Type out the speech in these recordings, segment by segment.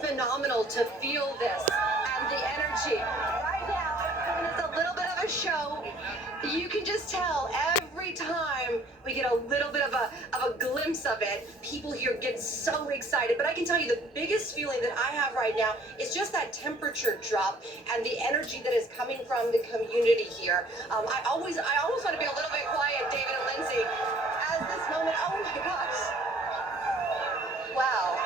phenomenal to feel this and the energy. Right now, it's a little bit of a show. You can just tell every time we get a little bit of a glimpse of it, people here get so excited. But I can tell you the biggest feeling that I have right now is just that temperature drop and the energy that is coming from the community here. I almost want to be a little bit quiet, David and Lindsay, as this moment, oh my gosh. Wow.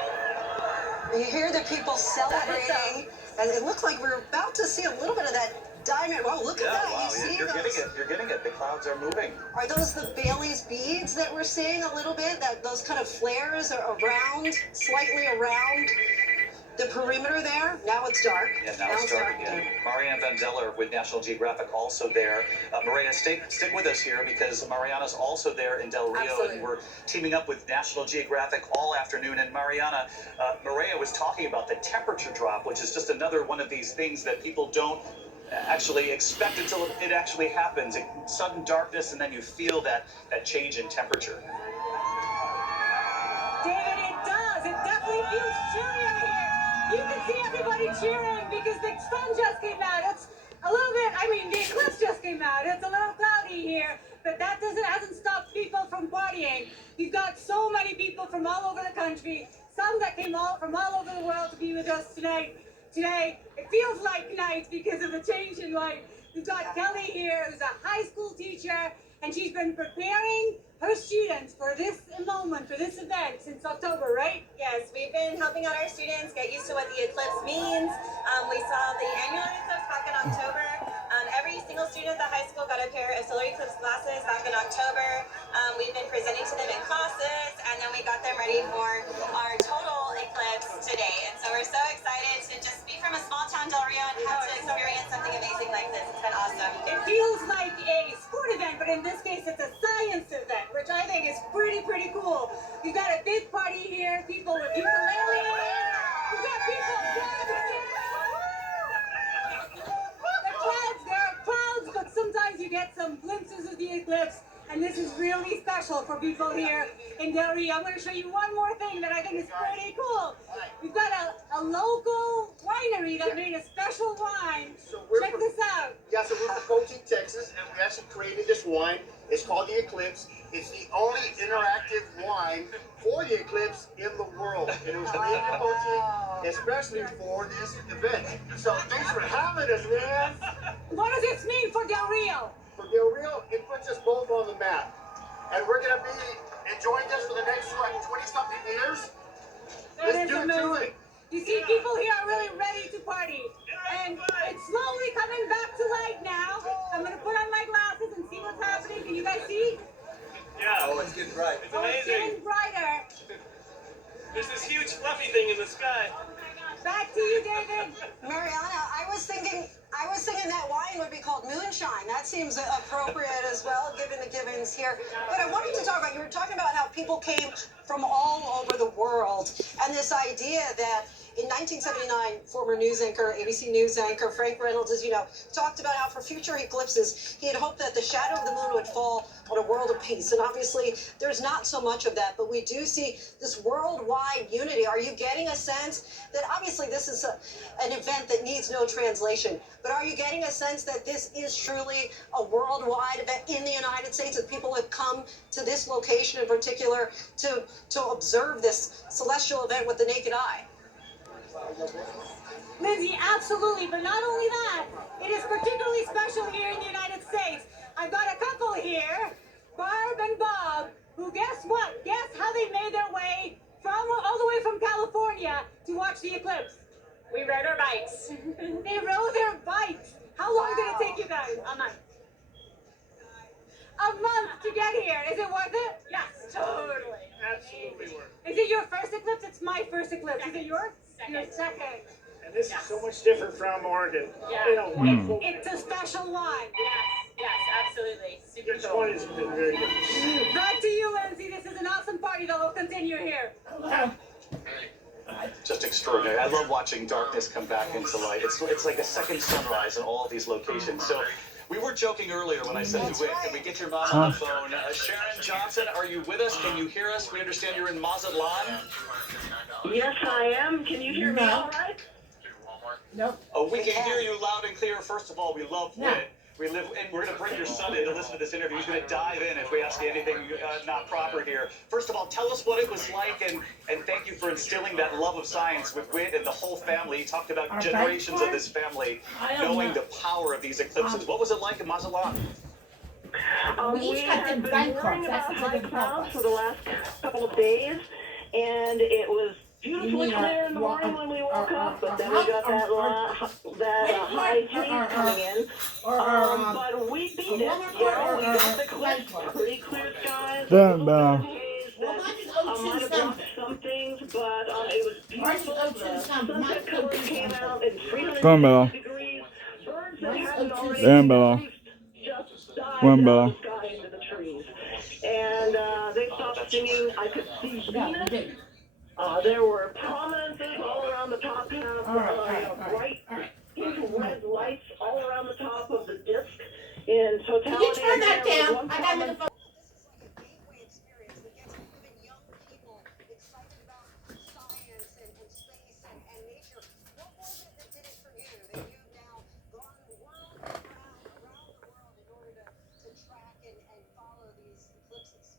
You hear the people celebrating, and it looks like we're about to see a little bit of that diamond. Wow, look at that. Wow, You see you're those? getting it. You're getting it. The clouds are moving. Are those the Bailey's beads that we're seeing a little bit? Those kind of flares are around, slightly around the perimeter there? Now it's dark. Yeah, now it's dark again. Marianne Van Zeller with National Geographic also there. Maria, stick with us here because Mariana's also there in Del Rio. Absolutely. And we're teaming up with National Geographic all afternoon. And Mariana, Maria was talking about the temperature drop, which is just another one of these things that people don't actually expect until it actually happens. Sudden darkness, and then you feel that change in temperature. David, it does. It definitely feels chilly out here. You can see everybody cheering because the sun just came out. It's a little bit, the eclipse just came out. It's a little cloudy here, but that hasn't stopped people from partying. We've got so many people from all over the country, some that came from all over the world to be with us tonight. Today, it feels like night because of the change in light. We've got Kelly here, who's a high school teacher, and she's been preparing her students for this moment, for this event since October, right? Yes, we've been helping out our students get used to what the eclipse means. We saw the annular eclipse back in October. Every single student at the high school got a pair of solar eclipse glasses back in October. We've been presenting to them in classes, and then we got them ready for our total eclipse today. And so we're so excited to just be from a small town, Del Rio, and have to experience something amazing like this. It's been awesome. It feels like a sport event, but in this case, it's a science event, which I think is pretty cool. We've got a big party here, people with ukuleles. We've got people dancing. There are clouds, but sometimes you get some glimpses of the eclipse, and this is really special for people here in Del Rio. I'm going to show you one more thing that I think is pretty cool. We've got a local winery that made a special wine. Check this out. Yeah, so we're from Coaching, Texas, and we actually created this wine. It's called the Eclipse. It's the only interactive wine for the eclipse in the world. And it was created in Coaching, especially for this event. So thanks for having us, man. What does this mean for Del Rio? For Del Rio, it puts us both on the map. And we're going to be enjoying this for the next, 20-something years. Let's do it to it. You see, people here are really ready to party. And it's slowly coming back to light now. I'm going to put on my glasses and see what's happening. Can you guys see? Yeah. Oh, it's getting bright. It's Oh, it's amazing. getting brighter. There's this huge fluffy thing in the sky. Back to you, David. Mariana, I was thinking that wine would be called moonshine. That seems appropriate as well, given the givens here. But I wanted to talk about, you were talking about how people came from all over the world, and this idea that in 1979, former news anchor, ABC News anchor Frank Reynolds, as you know, talked about how for future eclipses, he had hoped that the shadow of the moon would fall on a world of peace. And obviously, there's not so much of that, but we do see this worldwide unity. Are you getting a sense that obviously this is an event that needs no translation, but are you getting a sense that this is truly a worldwide event in the United States, that people have come to this location in particular to observe this celestial event with the naked eye? Lindsay, absolutely. But not only that, it is particularly special here in the United States. I've got a couple here, Barb and Bob, who guess what? Guess how they made their way all the way from California to watch the eclipse? We rode our bikes. They rode their bikes. How long did it take you guys? A month. A month to get here. Is it worth it? Yes, totally. Absolutely worth. Is it your first eclipse? It's my first eclipse. Is it yours? Second. Your second. And this is so much different from Oregon. Yeah. In a wonderful way. It's a special wine. Yes, absolutely. Super Each cool. one has been very different. Back to you, Lindsay. This is an awesome party that will continue here. Just extraordinary. I love watching darkness come back into light. It's like a second sunrise in all of these locations. So We were joking earlier when I said That's to Whit, right. can we get your mom on the phone? Sharon Johnson, are you with us? Can you hear us? We understand you're in Mazatlan. Yes, I am. Can you hear me all right? Nope. Oh, we can hear you loud and clear. First of all, we love Whit. We live, and we're going to bring your son in to listen to this interview. He's going to dive in if we ask you anything not proper here. First of all, tell us what it was like, and thank you for instilling that love of science with Whit and the whole family. He talked about generations of this family knowing the power of these eclipses. What was it like in Mazatlan? We have been worrying about high clouds for the last couple of days, and it was beautifully clear in the morning when we woke up, but then we got that high freeze coming in. But we beat it. You know, we got the clips, pretty clear skies. Might have blocked some things, but it was beautiful. The sunset colors came out in 360 degrees. Birds that hadn't already just dived out of the sky into the trees. And they stopped singing. I could see Venus. There were prominences all around the top half, bright pink red lights all around the top of the disc. In totality, can you turn that down? I got the phone. This is like a gateway experience that gets even young people excited about science and space and nature. What was it that did it for you? That you've now gone around the world in order to track and follow these eclipses?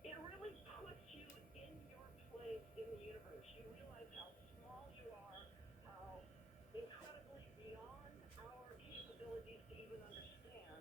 It really puts you in your place in the universe. You realize how small you are, how incredibly beyond our capabilities to even understand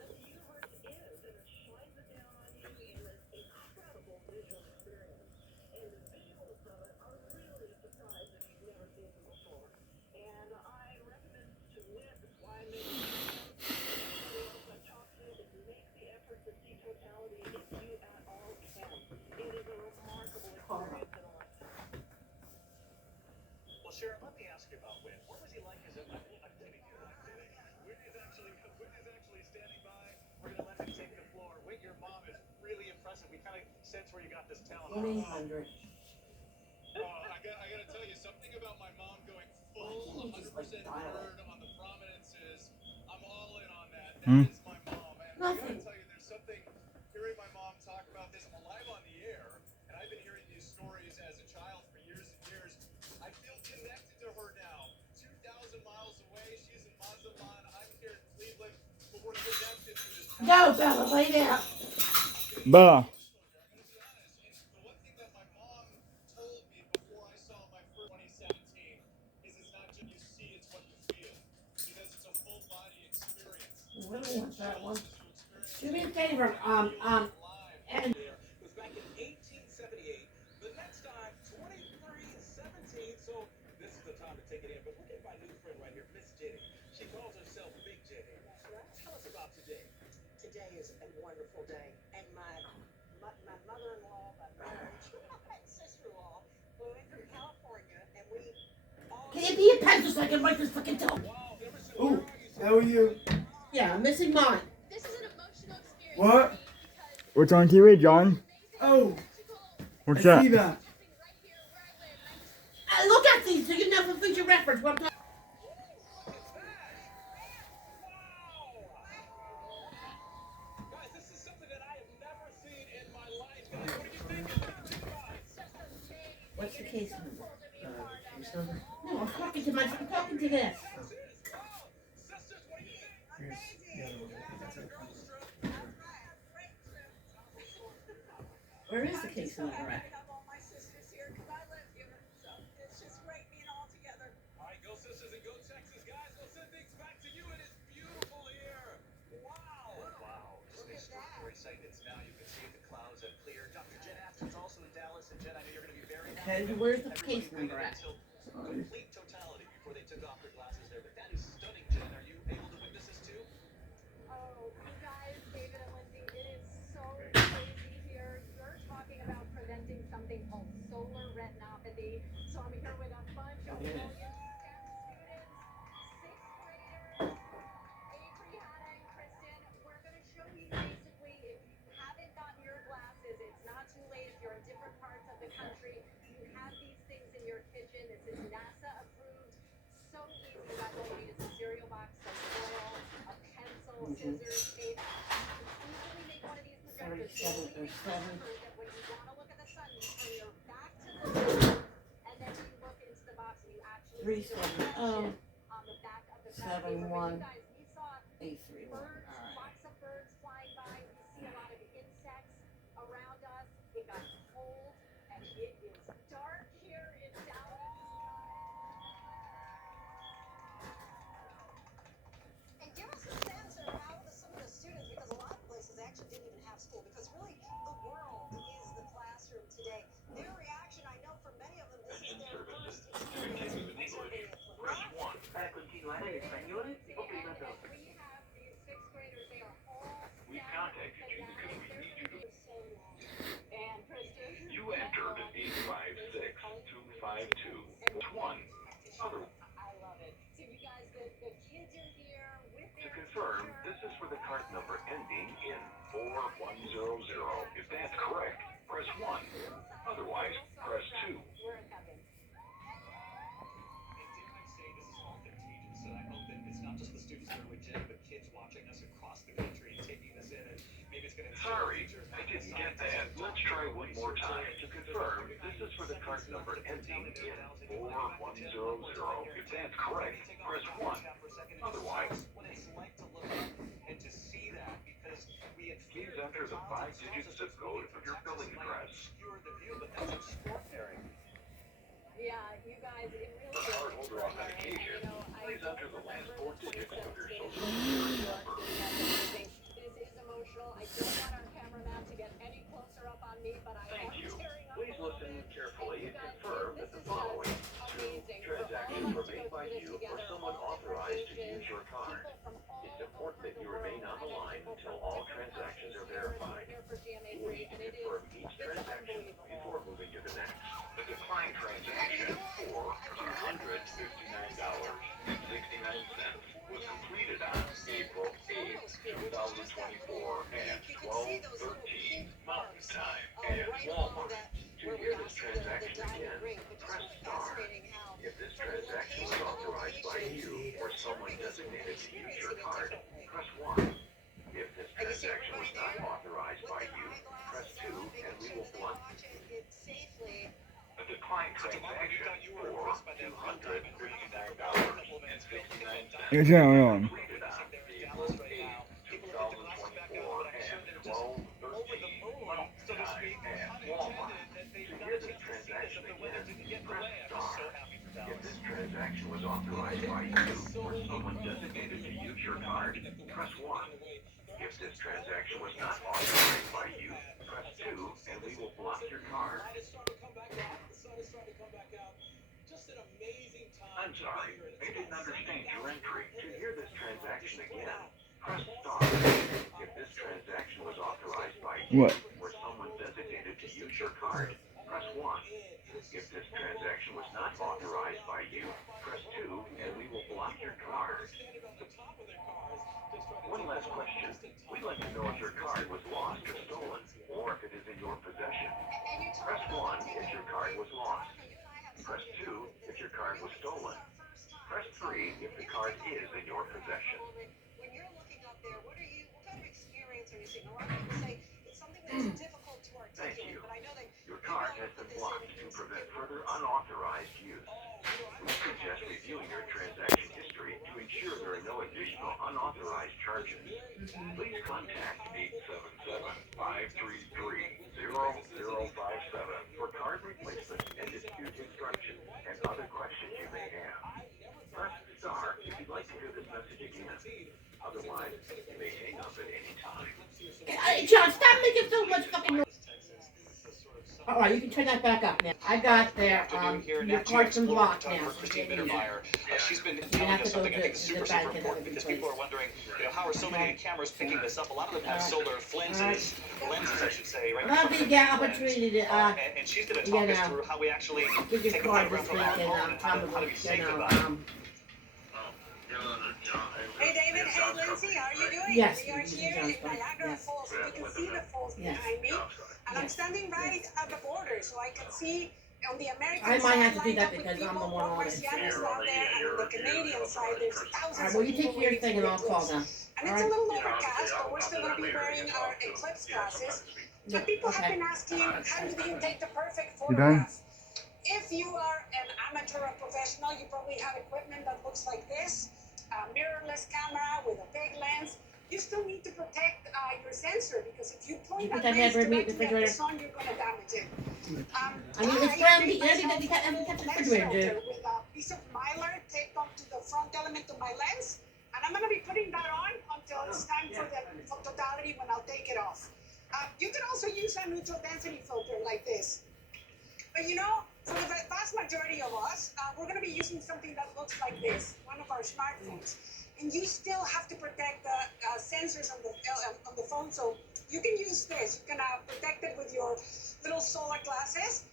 that the universe is, and it shines it down on you in this incredible visual experience. And the visuals of it are really a surprise if you've never seen them before. And I recommend to Whit, that's why I made it everybody else I talk to, is make the effort to see totality if you at all can. It is a remarkable experience in a lifetime. Well, Sharon, let me ask you about Whit. What was he like as a... I'm kidding you. Whit is actually standing by. We're going to let him take the floor. Whit, your mom is really impressive. We kind of sense where you got this talent from. 1-800. I gotta tell you something about my mom going full 100% nerd on the prominences. I'm all in on that. That is my mom. And I gotta tell you, there's something hearing my mom talk about this. I'm alive on the air, and I've been hearing these stories as a child for years and years. I feel connected to her now. 2,000 miles away, she's in Mazatlan. I'm here in Cleveland, but we're connected through this. No, Bella, lay down. Bella. The one thing that my mom told me before I saw my first 2017 is it's not just you see, it's what you feel. Because it's a full body experience. I don't want that one. Do me a favor, and It was back in 1878. The next time, 2317. So this is the time to take it in. But look at my new friend right here, Miss Jenny. She calls herself Big Jenny. Tell us about today. Today is a wonderful day, and my mother-in-law, my marriage, and sister-in-law flew in from California, and we all. can you be a pencil so I can write this fucking tone? Ooh, How are you? Yeah, I'm missing mine. This is an emotional experience. What? What's on TV, John? Oh, What's I that? see that. Look at these so you know for future reference what I'm talking. Guys, this is something that I have never seen in my life. Guys, what do you think about it, guys? What's the case number? Case number? No, I'm talking to this. Sisters, what do you think? Here's the other one. I think that's it. Where is the case number at? all my sisters here because I live here, so it's just great being all together. All right, go Sisters and go Texas, guys. We'll send things back to you. It is beautiful here. Wow. Wow. Just an extraordinary sight. It's now, you can see the clouds have cleared. Dr. Jen Aston's also in Dallas, and Jen, I know you're going to be very happy. Okay, where's the case number at? Complete totality before they took off their glasses there. But that is stunning, Jen. Are you able to witness this too? Oh, you guys, David and Lindsay, it is so crazy here. You're talking about preventing something called solar retinopathy. So I'm here with a bunch of brilliant STEM students, sixth graders, Avery, Hannah, and Kristen. We're going to show you basically, if you haven't gotten your glasses, it's not too late. If you're in different parts of the country, you have these things in your kitchen. This is NASA approved. So easy, guys. All you need is a cereal box, some oil, Google scissors, tape. You can easily make one of these projectors. 37 or 7. That when you want to look at the sun, you turn your back to the sun, and then you look into the box and you actually see the 370 on the back of the 71 you guys, we saw 831. birds, All right. lots of birds flying by. We see a lot of insects around us. It got cold, and it is dark here in Downey. And give us a sense of how some of the students, because a lot of places actually didn't even have school, because really the world is the classroom today. Their reaction, I know for many of them, this is their first experience observing the eclipse. Press 1 para continuar en español. Oprima 2. We have these sixth graders. They are all We've contacted you because we need you to. so long. And Kristen, You entered 856252. Press 1. Other. I love it. So you guys, the kids are here with To their confirm, this is for the card number ending in 4100. If that's correct, press 1. Otherwise, press 2. We're in heaven. And dare I say, this is all contagious, and I hope that it's not just the students that are legit, but kids watching us across the country and taking this in, and maybe it's going to Sorry, I didn't get that. Let's try one more time. To confirm, this is for the card number ending in 4100. If that's correct, press 1. Otherwise, what it's like to look up and to see that, because we had please enter the 5-digit zip code of your billing address. obscured the view, but that's extraordinary. Yeah, you guys, it really For is cardholder extraordinary. authentication, please enter the last 4 digits of your social This security number. is emotional. I don't want our cameraman to get any closer up on me, but I Thank am you. tearing up Please a little listen bit. carefully and You guys, confirm this that the is following just 2 amazing. transactions For all were of us to made go by through this you or together, someone all different authorized to ages, use your card. people from all It's important that over you the remain world, on the and line people until from all different transactions are countries verified. here for GMA You will 3, need to and it is confirm each it's transaction unbelievable. before moving to the next. The declined transaction for $159.69 was completed on April 8th, 2024 at 12:13 Mountain Time at Walmart. To hear this transaction again, press star. If this transaction was authorized by you or someone designated to use your card, press 1. If this transaction was not authorized by you, press 2 and we will block a declined transaction for $259.69. You're carrying on. Completed on April 8th, 2024 at 12:13 Mountain Time at Walmart. To hear this transaction again, press star. If this transaction was authorized by you or someone designated to use your card, press 1. If this transaction was not authorized by you, press 2 and we will block your card. I'm sorry, I didn't understand your entry. To hear this transaction again, press star. If this transaction was authorized by you or someone designated to use your card, press 1. If this transaction was not authorized by you, press 2 and we will block your card. One last question. We'd like to know if your card was lost or stolen, or if it is in your possession. Press 1 if your card was lost. Press 2 if your card was stolen. Press 3 if the card is in your possession. When you're looking up there, what kind of experience are you seeing? A lot of people say it's something that's difficult to Thank articulate, you. but I know that Your card has been blocked to prevent further unauthorized use. We suggest reviewing your transaction history to ensure there are no additional unauthorized charges. Please contact 877-533-0057 for card replacement and dispute instructions and other questions you may have. Press star if you'd like to hear this message again. Otherwise, you may hang up at any time. Hey, John, stop making so much fucking noise. All right, you can turn that back up now. I got there. Your card's been blocked now. Christine Mittermeier. She's been telling us something I think is super important because people are wondering, how are so many cameras picking this up? A lot of them have solar lenses, I should say, right? Love the opportunity to, and she's going to talk us through how we actually give your take a card photograph this of our week phone and and how to be safe about it. Hey David, hey Lindsay, how are you doing? Yes, We are here in Niagara Falls, and you can see the falls behind me. And I'm standing right at the border, so I can see On the American I might side, have to do lined that up with because I'm people, the one on it. Marcianos down there, and on the Canadian side, there's thousands Alright, of well, you people take your waiting thing for and the I'll call eclipse. them. And it's a little overcast, but we're still going to be wearing our eclipse glasses. And people have been asking, how do you take the perfect photograph? If you are an amateur or professional, you probably have equipment that looks like this, a mirrorless camera with a big lens. You still need to protect your sensor because if you point that lens directly at the sun, you're going to damage it. I mean, it's brown meat. You have to touch the refrigerator, dude. With a piece of mylar taped onto the front element of my lens, and I'm going to be putting that on until it's time for the totality when I'll take it off. You can also use a neutral density filter like this. But you know, for the vast majority of us, we're going to be using something that looks like this, one of our smartphones. And you still have to protect the sensors on the phone, so you can use this. You can protect it with your little solar glasses.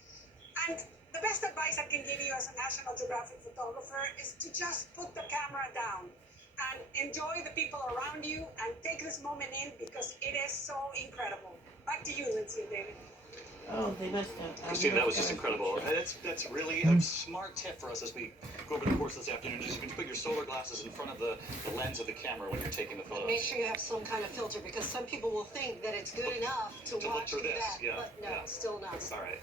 And the best advice I can give you as a National Geographic photographer is to just put the camera down and enjoy the people around you and take this moment in because it is so incredible. Back to you, Lindsay and David. Oh, they must have. Christine, that was just incredible. That's really a smart tip for us as we go over the course this afternoon. Just you can put your solar glasses in front of the lens of the camera when you're taking the photos. Make sure you have some kind of filter because some people will think that it's good enough to watch look through this. that, Yeah, but no, yeah. still not. All right.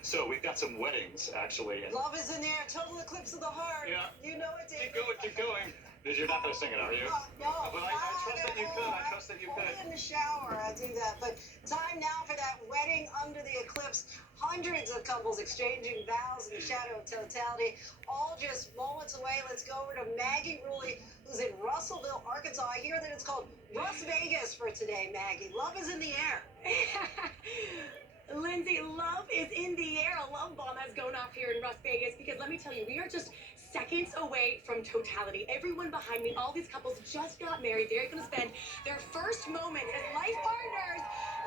So we've got some weddings actually. Love is in there. Total eclipse of the heart. Yeah. You know it, David. Keep going, keep going. You're not going to sing it, are you? No. But I trust that you could. I trust that you could. Only in the shower I do that. But time now for that wedding under the eclipse. Hundreds of couples exchanging vows in the shadow of totality. All just moments away. Let's go over to Maggie Ruley, who's in Russellville, Arkansas. I hear that it's called Russ Vegas for today, Maggie. Love is in the air. Lindsay, love is in the air. A love bomb has gone off here in Las Vegas because let me tell you, we are just seconds away from totality. Everyone behind me, all these couples just got married. They're going to spend their first moment as life partners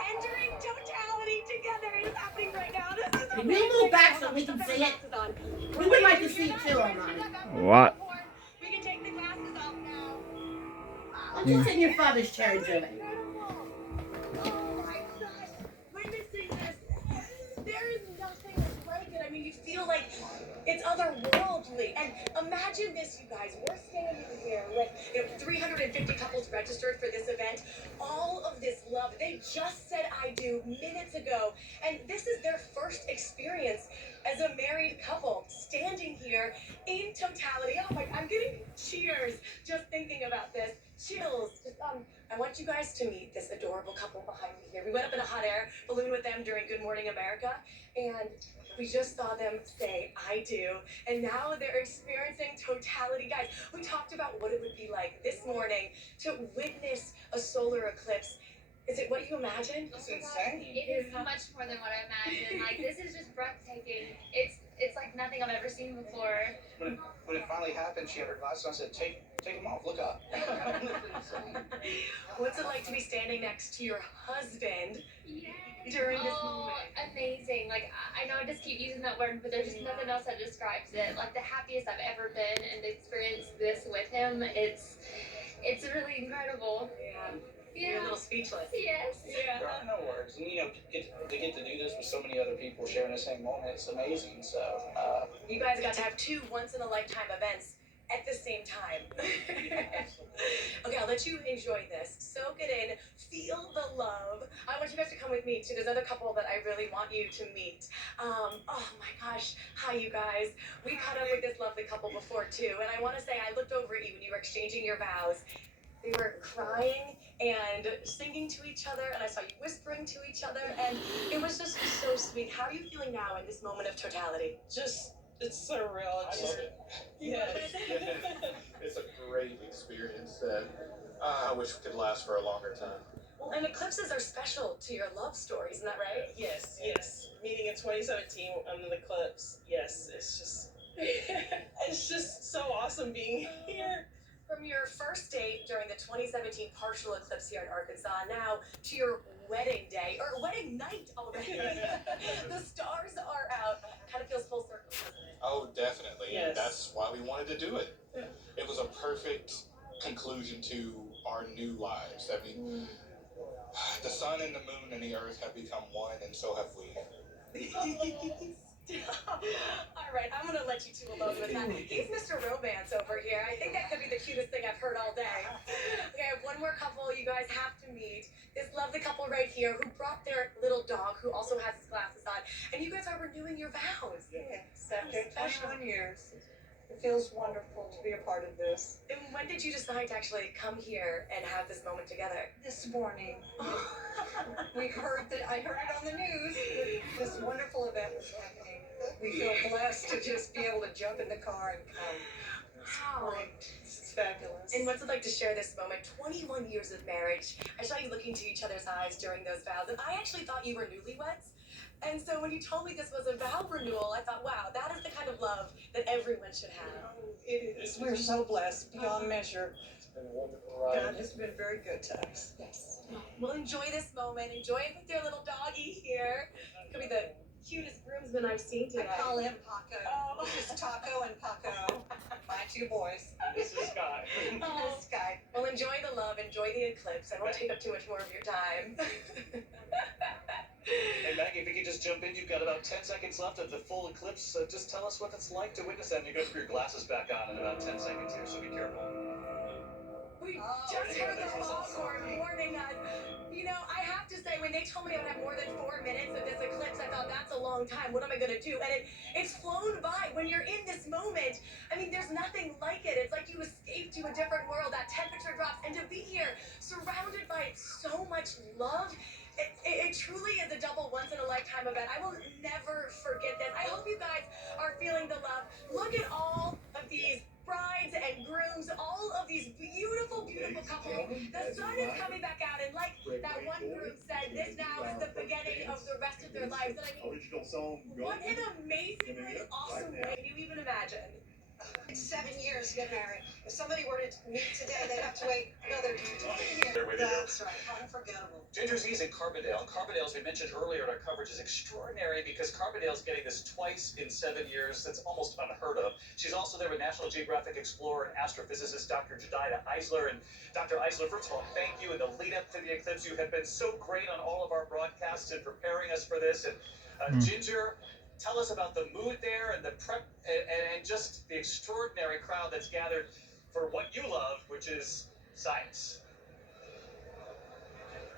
entering totality together. It is happening right now. This is Can we move back so we can see it? We would like to see it too, online. What? We can take the glasses off now. Let's sit in your father's chair and do it. Witnessing this, there is nothing like it. I mean, you feel like it's otherworldly. And imagine this, you guys. We're standing here with 350 couples registered for this event. All of this love. They just said I do minutes ago. And this is their first experience as a married couple standing here in totality. Oh my, I'm getting cheers just thinking about this. Chills. Just, I want you guys to meet this adorable couple behind me here. We went up in a hot air balloon with them during Good Morning America, and we just saw them say, I do. And now they're experiencing totality. Guys, we talked about what it would be like this morning to witness a solar eclipse. Is it what you imagined? It's insane. It is much more than what I imagined. Like, this is just breathtaking. It's like nothing I've ever seen before. When it finally happened, she had her glasses on. I said, take them off. Look up. What's it like to be standing next to your husband during this moment? Amazing. Like, I know I just keep using that word, but there's just nothing else that describes it. Like, the happiest I've ever been, and to experience this with him, it's really incredible. You're a little speechless. Yes. There are no words. And, to get to do this with so many other people sharing the same moment, it's amazing. So, you guys got to have two once-in-a-lifetime events at the same time. Okay, I'll let you enjoy this. Soak it in. Feel the love. I want you guys to come with me, too. There's another couple that I really want you to meet. Oh, my gosh. Hi, you guys. We caught up with this lovely couple before, too. And I want to say I looked over at you when you were exchanging your vows. They were crying and singing to each other, and I saw you whispering to each other, and it was just so sweet. How are you feeling now in this moment of totality? It's surreal. I love it. Yes. It's a great experience that I wish could last for a longer time. Well, and eclipses are special to your love story, isn't that right? Yes. Meeting in 2017 under the eclipse. Yes, it's just so awesome being here. From your first date during the 2017 partial eclipse here in Arkansas, now to your wedding day, or wedding night already. The stars are out. Kind of feels full circle, doesn't it? Oh, definitely. Yes. That's why we wanted to do it. Yeah. It was a perfect conclusion to our new lives. I mean, the sun and the moon and the earth have become one, and so have we. All right, I'm gonna let you two alone with that. He's Mr. Romance over here. I think that could be the cutest thing I've heard all day. Okay, I have one more couple you guys have to meet. This lovely couple right here who brought their little dog who also has his glasses on. And you guys are renewing your vows. Yes, after 21 years. It feels wonderful to be a part of this. And when did you decide to actually come here and have this moment together? This morning, I heard it on the news. This wonderful event was happening. We feel blessed to just be able to jump in the car and come. Wow. It's fabulous. And what's it like to share this moment? 21 years of marriage. I saw you look into each other's eyes during those vows, and I actually thought you were newlyweds. And so when you told me this was a vow renewal, I thought, wow, that is the kind of love that everyone should have. It is. We're so blessed beyond measure. It's been a wonderful ride. God has been very good to us. Yes. Well, enjoy this moment. Enjoy it with your little doggy here. Could be the cutest groomsman I've seen today. I call him Paco. Oh. This is Taco and Paco, my two boys. This is Sky. Oh, Sky. Well, enjoy the love. Enjoy the eclipse. I won't take up too much more of your time. Hey Maggie, if you could just jump in, you've got about 10 seconds left of the full eclipse. Just tell us what it's like to witness that. And you got to put your glasses back on in about 10 seconds here, so be careful. We just heard the foghorn warning us. You know, I have to say, when they told me I would have more than 4 minutes of this eclipse, I thought, that's a long time. What am I going to do? And it's flown by. When you're in this moment, I mean, there's nothing like it. It's like you escaped to a different world. That temperature drops. And to be here, surrounded by so much love, it truly is a double once-in-a-lifetime event. I will never forget this. I hope you guys are feeling the love. Look at all of these brides and grooms, all of these beautiful, beautiful couples. The sun is coming back out, and like that one groom said, this now is the beginning of the rest of their lives. And I mean, what an amazingly awesome way. Can you even imagine? It's 7 years to get married. If somebody were to meet today, they'd have to wait another 20 years. That's right. Unforgettable. Ginger Z's in Carbondale. Carbondale, as we mentioned earlier in our coverage, is extraordinary because Carbondale's getting this twice in 7 years. That's almost unheard of. She's also there with National Geographic explorer and astrophysicist Dr. Jedidah Eisler. And Dr. Eisler, first of all, thank you. In the lead up to the eclipse, you have been so great on all of our broadcasts and preparing us for this. And Ginger, tell us about the mood there and the prep and just the extraordinary crowd that's gathered for what you love, which is science.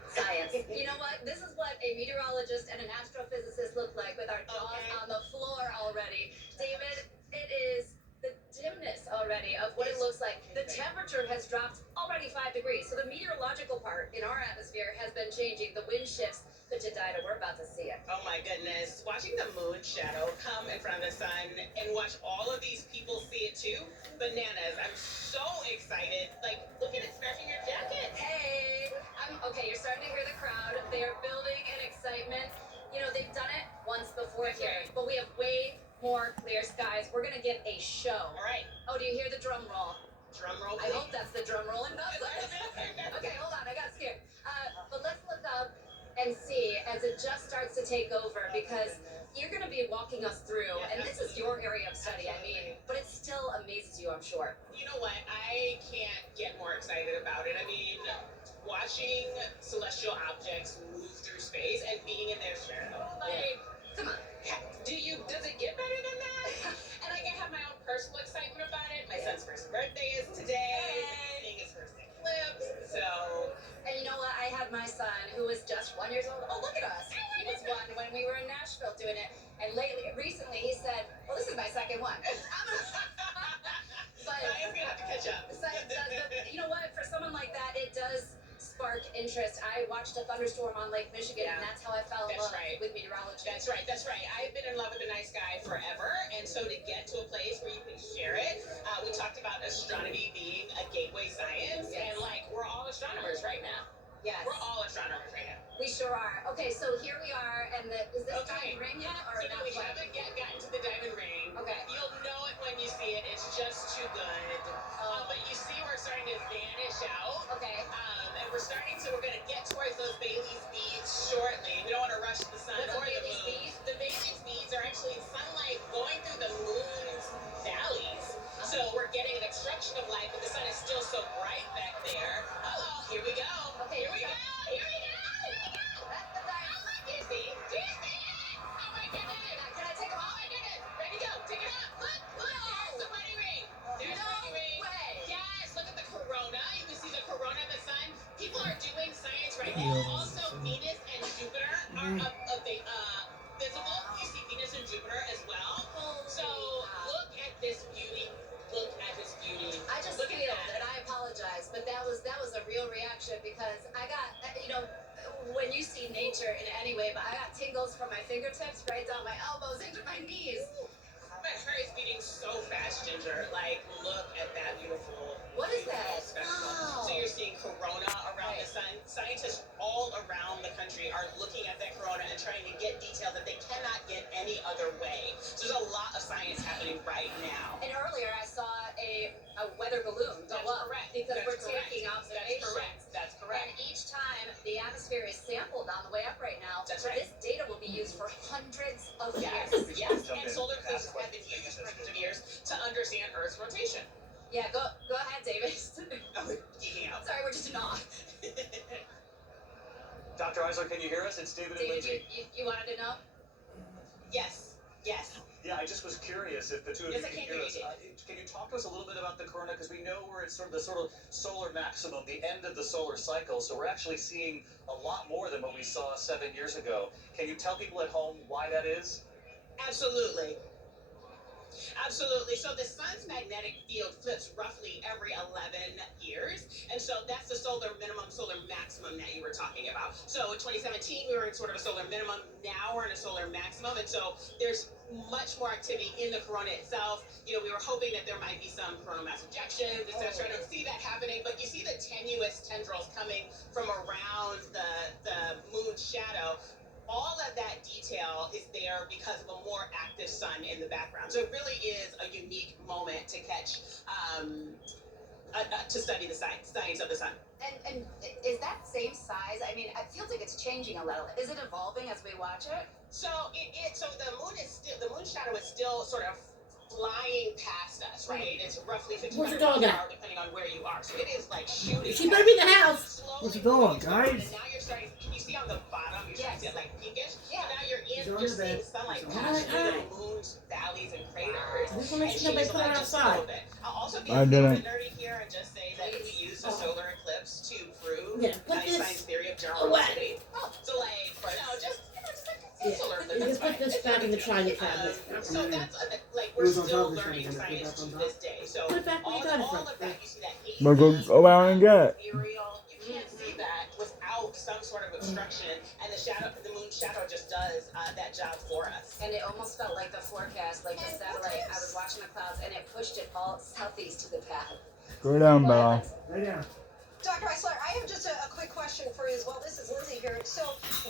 Science. You know what? This is what a meteorologist and an astrophysicist look like with our jaws on the floor already. David, it is the dimness already of what it looks like. The temperature has dropped already 5 degrees. So the meteorological part in our atmosphere has been changing. The wind shifts. But Jedidah, we're about to see it. Oh my goodness. Watching the moon shadow come in front of the sun and watch all of these people see it too. Bananas. I'm so excited. Like, look at it scratching your jacket. Hey, okay, you're starting to hear the crowd. They are building an excitement. You know, they've done it once before here, but we have way more clear skies. We're going to get a show. All right. Oh, do you hear the drum roll? Drum roll, I please. hope that's the drum roll. Okay, hold on. I got scared. But let's look up and see as it just starts to take over, because you're going to be walking us through, and this is your area of study, I mean, but it still amazes you, I'm sure. You know what? I can't get more excited about it. I mean, watching celestial objects move through space and being in their shadow. Like, come on. Does it get better than that? And I have my own personal excitement about it. My son's first birthday is today. Seeing his first eclipse. So. And you know what? I had my son, who was just 1 year old. Oh, look at us. He was 1 when we were in Nashville doing it. And recently he said, well, this is my second one. But Science gonna have to catch up. Science does, but you know what? For someone like that, it does spark interest. I watched a thunderstorm on Lake Michigan, and that's how I fell in love with meteorology. That's right. I've been in love with the night sky forever, and so to get to a place where you can share it, we talked about astronomy being a gateway science, and like we're all astronomers right now. Yes. We're all astronomers right now. We sure are. Okay, so here we are, and is this diamond ring yet, or so no, we haven't yet gotten to the diamond ring. Okay. You'll know it when you see it. It's just too good. But you see we're starting to vanish out. Okay. And we're gonna get towards those Bailey's beads shortly. We don't want to rush the sun or the moon. The Bailey's beads are actually sunlight going through the moon's valleys. So we're getting an obstruction of light, but the sun is still so bright back there. Uh-oh, here we go. Okay, Here we go. Here we go. That's the diamond. Do you see? Do you see it? Oh my goodness. Can I take them off? Oh my when you see nature in any way, but I got tingles from my fingertips right down my elbows into my knees. My heart is beating so fast, Ginger. Like, look at that beautiful. What is that? Spectacle. Wow. So you're seeing corona around the sun. Scientists all around the country are looking at that corona and trying to get details that they cannot get any other way. So there's a lot of science happening right now. And earlier I saw a weather balloon go up because we're taking observations. That's correct. And each time the atmosphere is sampled on the way up right now, That's right. this data will be used for hundreds of Yes, years. yes. And solar eclipses have been used for hundreds of years to understand Earth's rotation. Yeah, go ahead, David. Oh, we're geeking out. Sorry, we're just in awe. Dr. Eisler, can you hear us? It's David and David, Lindsay. you wanted to know? Yes. Yes. Yeah, I just was curious if the two of Yes, you I can can hear hear us. you. Can you talk to us a little bit about the corona? Because we know we're at sort of the solar maximum, the end of the solar cycle. So we're actually seeing a lot more than what we saw 7 years ago. Can you tell people at home why that is? Absolutely. Absolutely. So the sun's magnetic field flips roughly every 11 years. And so that's the solar minimum, solar maximum that you were talking about. So in 2017, we were in sort of a solar minimum. Now we're in a solar maximum. And so there's much more activity in the corona itself. You know, we were hoping that there might be some coronal mass ejections, etc. I don't see that happening, but you see the tenuous tendrils coming from around the moon shadow. All of that detail is there because of a more active sun in the background. So it really is a unique moment to catch, to study the science of the sun. And is that same size? I mean, it feels like it's changing a little. Is it evolving as we watch it? So so the moon shadow is still sort of flying past us, right? It's roughly 55 miles an hour depending on where you are. So it is like shooting. She better be in the house. What's the dog, guys? And now you're starting. Can you see on the bottom? You're starting to get like pinkish. Yeah. So now you're seeing sunlight All pass right, through all the right. moon's valleys and craters. Just wanna make sure nobody put her just a outside. little bit. I'll also be I a little didn't. bit nerdy here and just say that we use a solar eclipse to prove Yeah, put Einstein's this theory of general away. relativity. So like, just Yeah. solar You eclipse. can put this back in the China cabinet. So that's like It we're was on still top of the learning China cabinet. science Put it to back on this day. So Put it back where you got it all from. of that, you see that But go out and get it. ethereal. You can't see that without some sort of obstruction, and the moon shadow just does that job for us. And it almost felt like the forecast, like the satellite. I was watching the clouds, and it pushed it all southeast to the path. Go down, Bella. Lay down. Dr. Eisler, I have just a quick question for you as well. This is Lindsay here. So,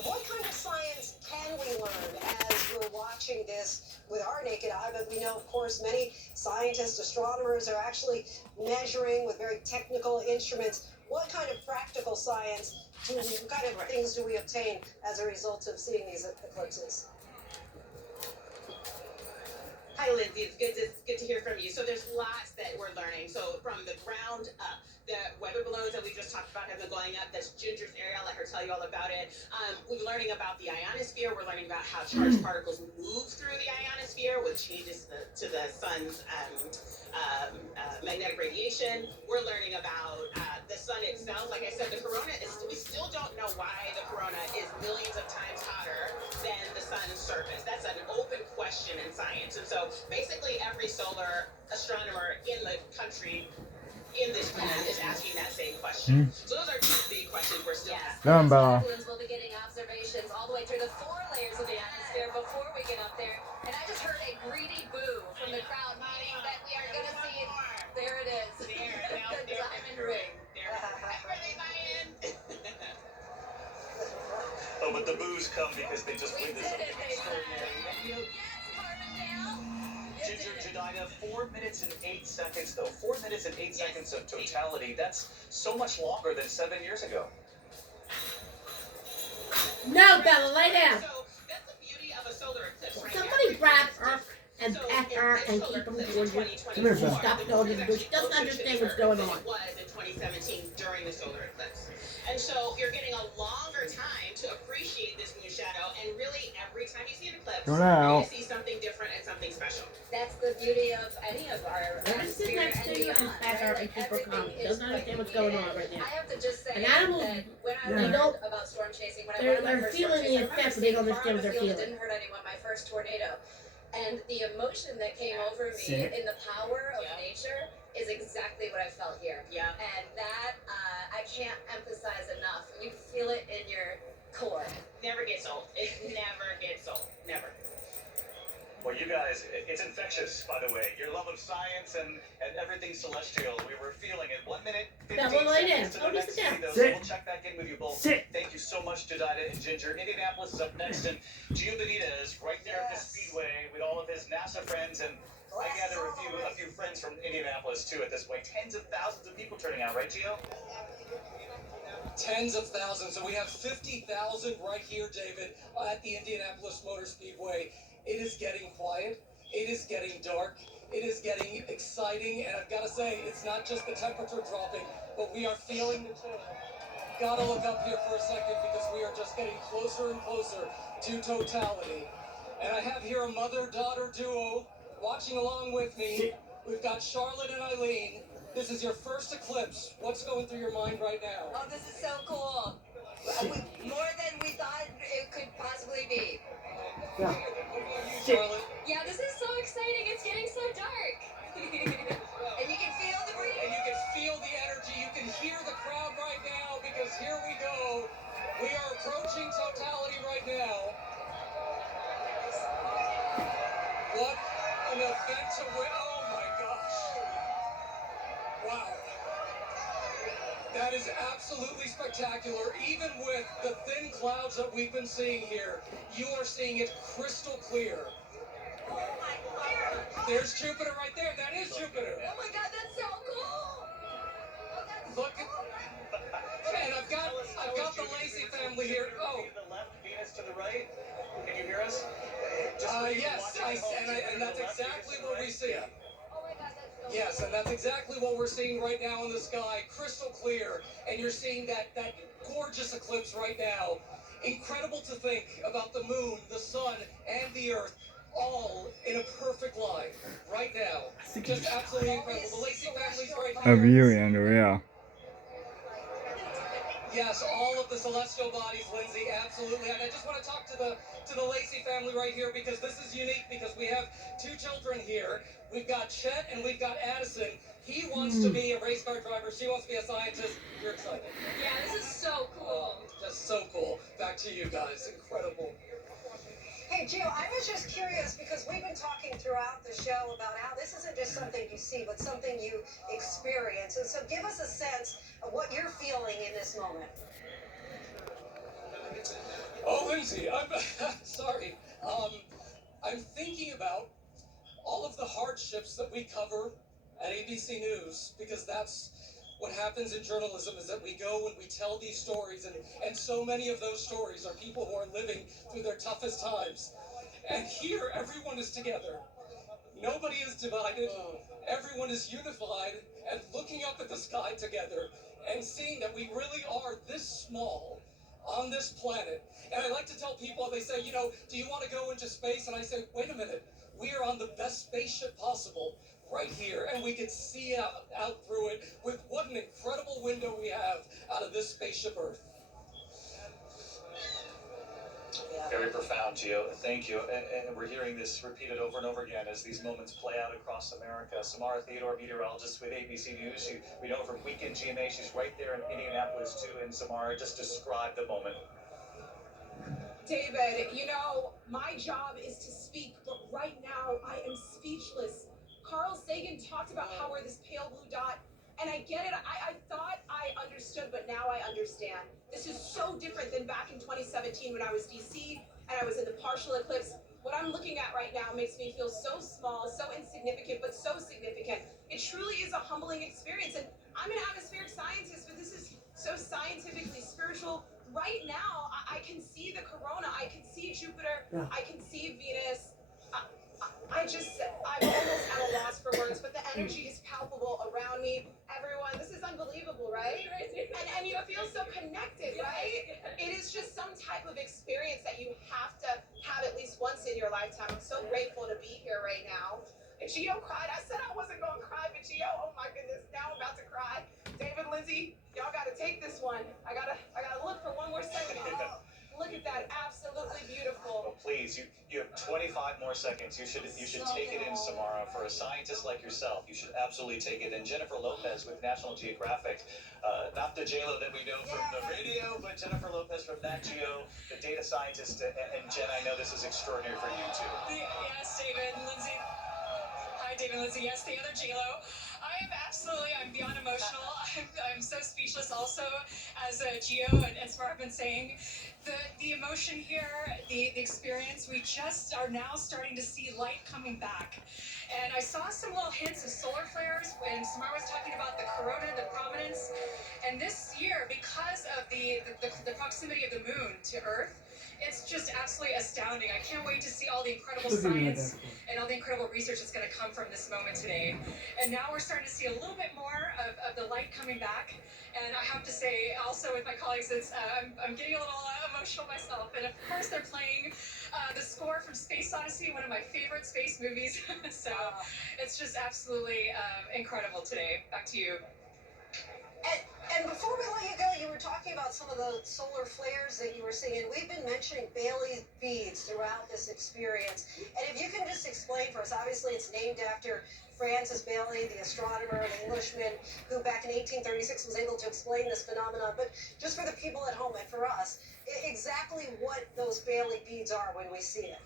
what kind of science can we learn as we're watching this with our naked eye? But we know, of course, many scientists, astronomers are actually measuring with very technical instruments. What kind of practical science, what kind of things do we obtain as a result of seeing these eclipses? Hi, Lindsay. It's good to hear from you. So there's lots that we're learning. So from the ground up, the weather balloons that we just talked about have been going up. That's Ginger's area. I'll let her tell you all about it. We're learning about the ionosphere. We're learning about how charged particles move through the ionosphere with changes to the sun's magnetic radiation. We're learning about the sun itself. Like I said, the corona we still don't know why the corona is millions of times hotter than the sun's surface. That's an open question in science. And so basically every solar astronomer in the country in this planet is asking that same question. So those are two big questions we're still asking. Down, Bella. We'll be getting observations all the way through the 4 layers of the atmosphere before we get up there. And I just heard a greedy boo from the crowd, meaning that we are going to see it. There it is. The diamond ring. Oh, but the boos come because they just witnessed something They said. extraordinary. Yes, Ginger, Jedidah, 4 minutes and 8 seconds, though. 4 minutes and 8 seconds of totality. That's so much longer than 7 years ago. No, Bella, lay down. So that's the beauty of a solar eclipse, right? Somebody grab her and pet her and keep them for you. Come here, Bella. Stop going to the bush. Doesn't understand what's going on. It was in 2017 during the solar eclipse. And so you're getting a longer time to appreciate this moon shadow, and really every time you see an eclipse, Go you're now. going to see something different and something special. That's the beauty of any of our Let me sit atmosphere next to and you and beyond, pet her right? and keep her calm. Everything Doesn't is understand what's quite going on unique. right now. I have to just say An animal, that when I they learned don't- about storm chasing, when I they're went on my first feeling storm the chase, I remember effect, but they don't seeing understand what they're far in the field, feeling. Didn't hurt anyone. My first tornado, and the emotion that came over me Sick. in the power of Yeah. nature is exactly what I felt here. Yeah. And that I can't emphasize enough. You feel it in your core. Never gets old. It never gets old. Never. Well, you guys, it's infectious, by the way. Your love of science and everything celestial. We were feeling it. 1 minute, 15 seconds to the next scene, though, so we'll check back in with you both. Thank you so much, Jadida and Ginger. Indianapolis is up next, and Gio Benitez right there at the Speedway with all of his NASA friends, and I gather a few friends from Indianapolis, too, at this point. Tens of thousands of people turning out, right, Gio? Tens of thousands. So we have 50,000 right here, David, at the Indianapolis Motor Speedway. It is getting quiet. It is getting dark. It is getting exciting. And I've got to say, it's not just the temperature dropping, but we are feeling the chill. Gotta look up here for a second because we are just getting closer and closer to totality. And I have here a mother-daughter duo watching along with me. We've got Charlotte and Eileen. This is your first eclipse. What's going through your mind right now? Oh, this is so cool. More than we thought it could possibly be. Yeah. Charlotte. Yeah, this is so exciting. It's getting so dark. And you can feel the breeze. And you can feel the energy. You can hear the crowd right now because here we go. We are approaching totality right now. What an event to win. Oh my gosh. Wow. That is absolutely spectacular. Even with the thin clouds that we've been seeing here, you are seeing it crystal clear. Oh my God. There's Jupiter right there. That is Jupiter. Oh my God, that's so cool. Look at, and I've got the Lacey family here. Oh. To the left, Venus to the right. Can you hear us? Yes, and that's exactly what we see. Yes, and that's exactly what we're seeing right now in the sky, crystal clear, and you're seeing that gorgeous eclipse right now. Incredible to think about the moon, the sun, and the earth all in a perfect line right now. Just absolutely incredible. The Lacey family's right A here. view, Andrew, yeah. Yes, all of the celestial bodies, Lindsay, absolutely. And I just want to talk to the Lacey family right here because this is unique because we have two children here. We've got Chet and we've got Addison. He wants to be a race car driver. She wants to be a scientist. You're excited. Yeah, this is so cool. Just so cool. Back to you guys. Incredible. Hey, Gio, I was just curious because we've been talking throughout the show about how this isn't just something you see, but something you experience. And so give us a sense of what you're feeling in this moment. Oh, Lindsay, I'm sorry. I'm thinking about all of the hardships that we cover at ABC News because that's what happens in journalism is that we go and we tell these stories and so many of those stories are people who are living through their toughest times. And here, everyone is together. Nobody is divided. Everyone is unified and looking up at the sky together and seeing that we really are this small on this planet. And I like to tell people, they say, you know, do you want to go into space? And I say, wait a minute, we are on the best spaceship possible right here. And we can see out through it with what an incredible window we have out of this spaceship Earth. Very profound, Gio. Thank you. And we're hearing this repeated over and over again as these moments play out across America. Samara Theodore, meteorologist with ABC News. We know from Weekend GMA, she's right there in Indianapolis, too. And Samara, just describe the moment. David, you know, my job is to speak, but right now I am speechless. Carl Sagan talked about how we're this pale blue dot, and I get it. I thought I understood, but now I understand. This is so different than back in 2017 when I was DC and I was in the partial eclipse. What I'm looking at right now makes me feel so small, so insignificant, but so significant. It truly is a humbling experience, and I'm an atmospheric scientist, but this is so scientifically spiritual. Right now, I can see the corona, I can see Jupiter, I can see Venus. I'm almost at a loss for words, but the energy is palpable around me. Everyone, this is unbelievable, right? And you feel so connected, right? It is just some type of experience that you have to have at least once in your lifetime. I'm so grateful to be here right now. And Gio cried. I said I wasn't going to cry, but Gio, oh my goodness, now I'm about to cry. David, Lindsay, y'all got to take this one. I gotta look for one more second. Oh, look at that, absolutely beautiful. Well, please, You have 25 more seconds. You should take it in, Samara. For a scientist like yourself, you should absolutely take it in. Jennifer Lopez with National Geographic, not the JLo that we know from the radio, but Jennifer Lopez from Nat Geo, the data scientist. And Jen, I know this is extraordinary for you too. Yes, David and Lindsay. Hi, David and Lindsay. Yes, the other JLo. I'm beyond emotional. I'm so speechless also, as Geo and Smart have been saying. The emotion here, the experience, we just are now starting to see light coming back. And I saw some little hints of solar flares when Smart was talking about the corona, the prominence. And this year, because of the proximity of the moon to Earth, it's just absolutely astounding. I can't wait to see all the incredible science and all the incredible research that's going to come from this moment today. And now we're starting to see a little bit more of the light coming back. And I have to say, also with my colleagues, I'm getting a little emotional myself. And of course, they're playing the score from Space Odyssey, one of my favorite space movies. So it's just absolutely incredible today. Back to you. And before we let you go, you were talking about some of the solar flares that you were seeing, and we've been mentioning Bailey's beads throughout this experience. And if you can just explain for us, obviously it's named after Francis Bailey, the astronomer and Englishman who back in 1836 was able to explain this phenomenon, but just for the people at home and for us, exactly what those Bailey beads are when we see it.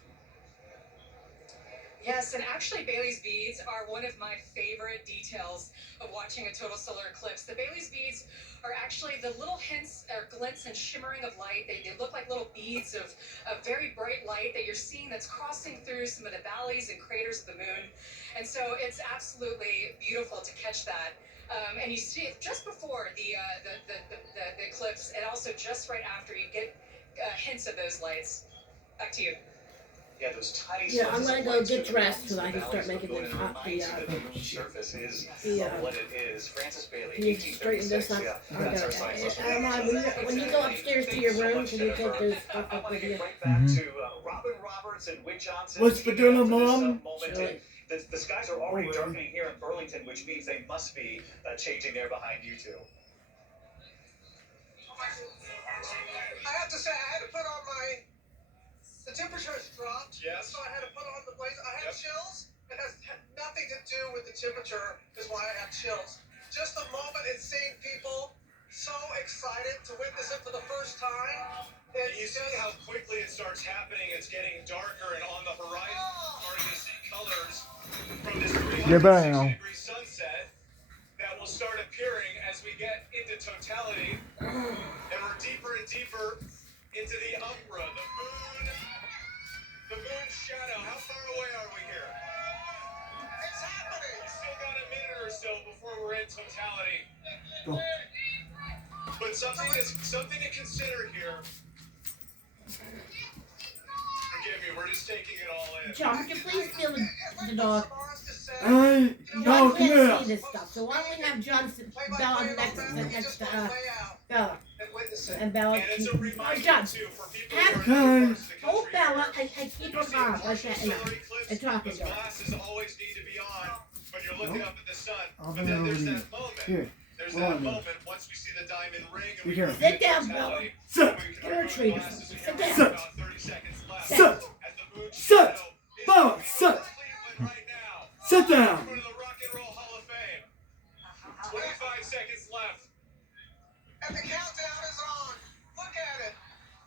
Yes, and actually Bailey's beads are one of my favorite details of watching a total solar eclipse. The Bailey's beads are actually the little hints or glints and shimmering of light. They look like little beads of very bright light that you're seeing that's crossing through some of the valleys and craters of the moon. And so it's absolutely beautiful to catch that. And you see it just before the eclipse, and also just right after you get hints of those lights. Back to you. Yeah, those tiny Yeah, I'm slices gonna of go light get through the dressed so mountains, I can the start valleys of making the moon, this and hot. reminds you that the moon's surface is what it is. Francis Bailey, Can you straighten this 1836. up? Yeah, that's our science. When you go upstairs to your room, can you take this stuff up with you? Right back to Robin Roberts and Wick Johnson. What's for dinner, Mom? The skies are already darkening here in Burlington, which means they must be changing there behind you two. I have to say, I had to put on the temperature has dropped. Yes. So I had to put on the blazer. I have chills. It has nothing to do with the temperature is why I have chills. Just a moment in seeing people so excited to witness it for the first time. You see how quickly it starts happening. It's getting darker, and on the horizon, starting to see colors from this 360-degree sunset that will start appearing as we get into totality, and we're deeper and deeper into the umbra, the moon's shadow. How far away are we here? It's happening. We still got a minute or so before we're in totality. But something to consider here. Forgive me, we're just taking it all in. John, would you please feel the dog? Hey, John come can't here. see this stuff, so why don't we have John sit Bella next to Bella? And Bella, John, hold Bella and keep her calm like that and talking to her. Glasses always need to be on when you're looking up at the sun. I'll But be then over there's here. that moment. Here. There's that moment once we see the diamond ring and we Here. Sit down, Bella. Sit. Get her a treat. Sit down. Sit. about 30 seconds left. Sit. As the moon Sit. shadow is Bella, sit. Cleveland right now. Sit down. Go to the Rock and Roll Hall of Fame. 25 seconds left. And the countdown is on. Look at it.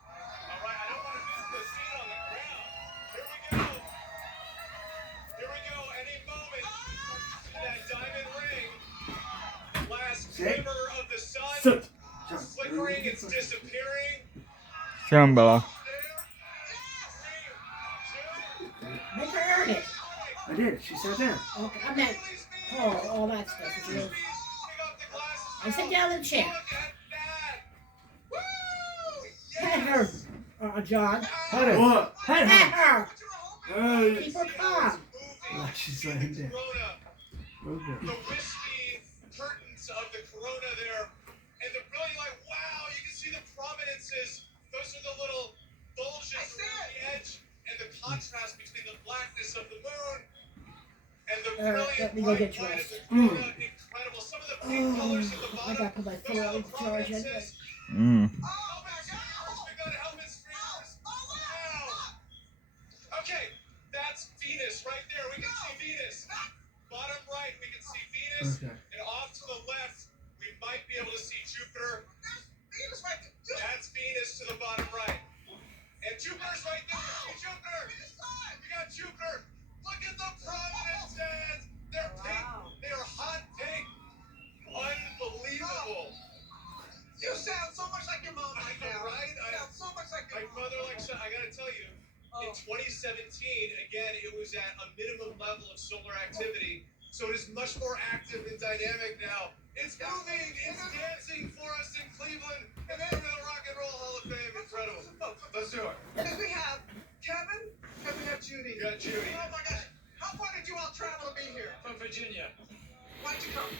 All right, I don't want to miss the scene on the ground. Here we go. Here we go. Any moment. That diamond ring. Last glimmer of the sun. Sit. Flickering, it's disappearing. Come, Bella. Make her earn it. I did. She sat down. Okay, I meant all that stuff. It's really... I sit down in the chair. Pet her, John. Pet her. What? Pet her. Hey. Keep her calm. Oh, she's laying down. The wispy curtains of the corona there, and the really wow, you can see the prominences. Those are the little bulges around the edge, and the contrast between the blackness of the moon and the brilliant let me go get light of dressed. the corona. Incredible. Some of the pink colors at the I bottom. got to put my phone on charge anyway. Okay, see Venus, Okay. and off to the left, we might be able to see Jupiter. Venus right there. That's Venus to the bottom right. And Jupiter's right there. We see Jupiter. We got Jupiter. Look at the prominences. They're pink. They are hot pink. Unbelievable. You sound so much like your mom right now. Right? You sound so much like My your mom. mother, like, I gotta tell you, in 2017, again, it was at a minimum level of solar activity. So it is much more active and dynamic now. It's moving. It's dancing for us in Cleveland. And then the Rock and Roll Hall of Fame. Incredible. Let's do it. Because we have Kevin and we have Judy. You got Judy. Oh my gosh. How far did you all travel to be here? From Virginia. Why'd you come?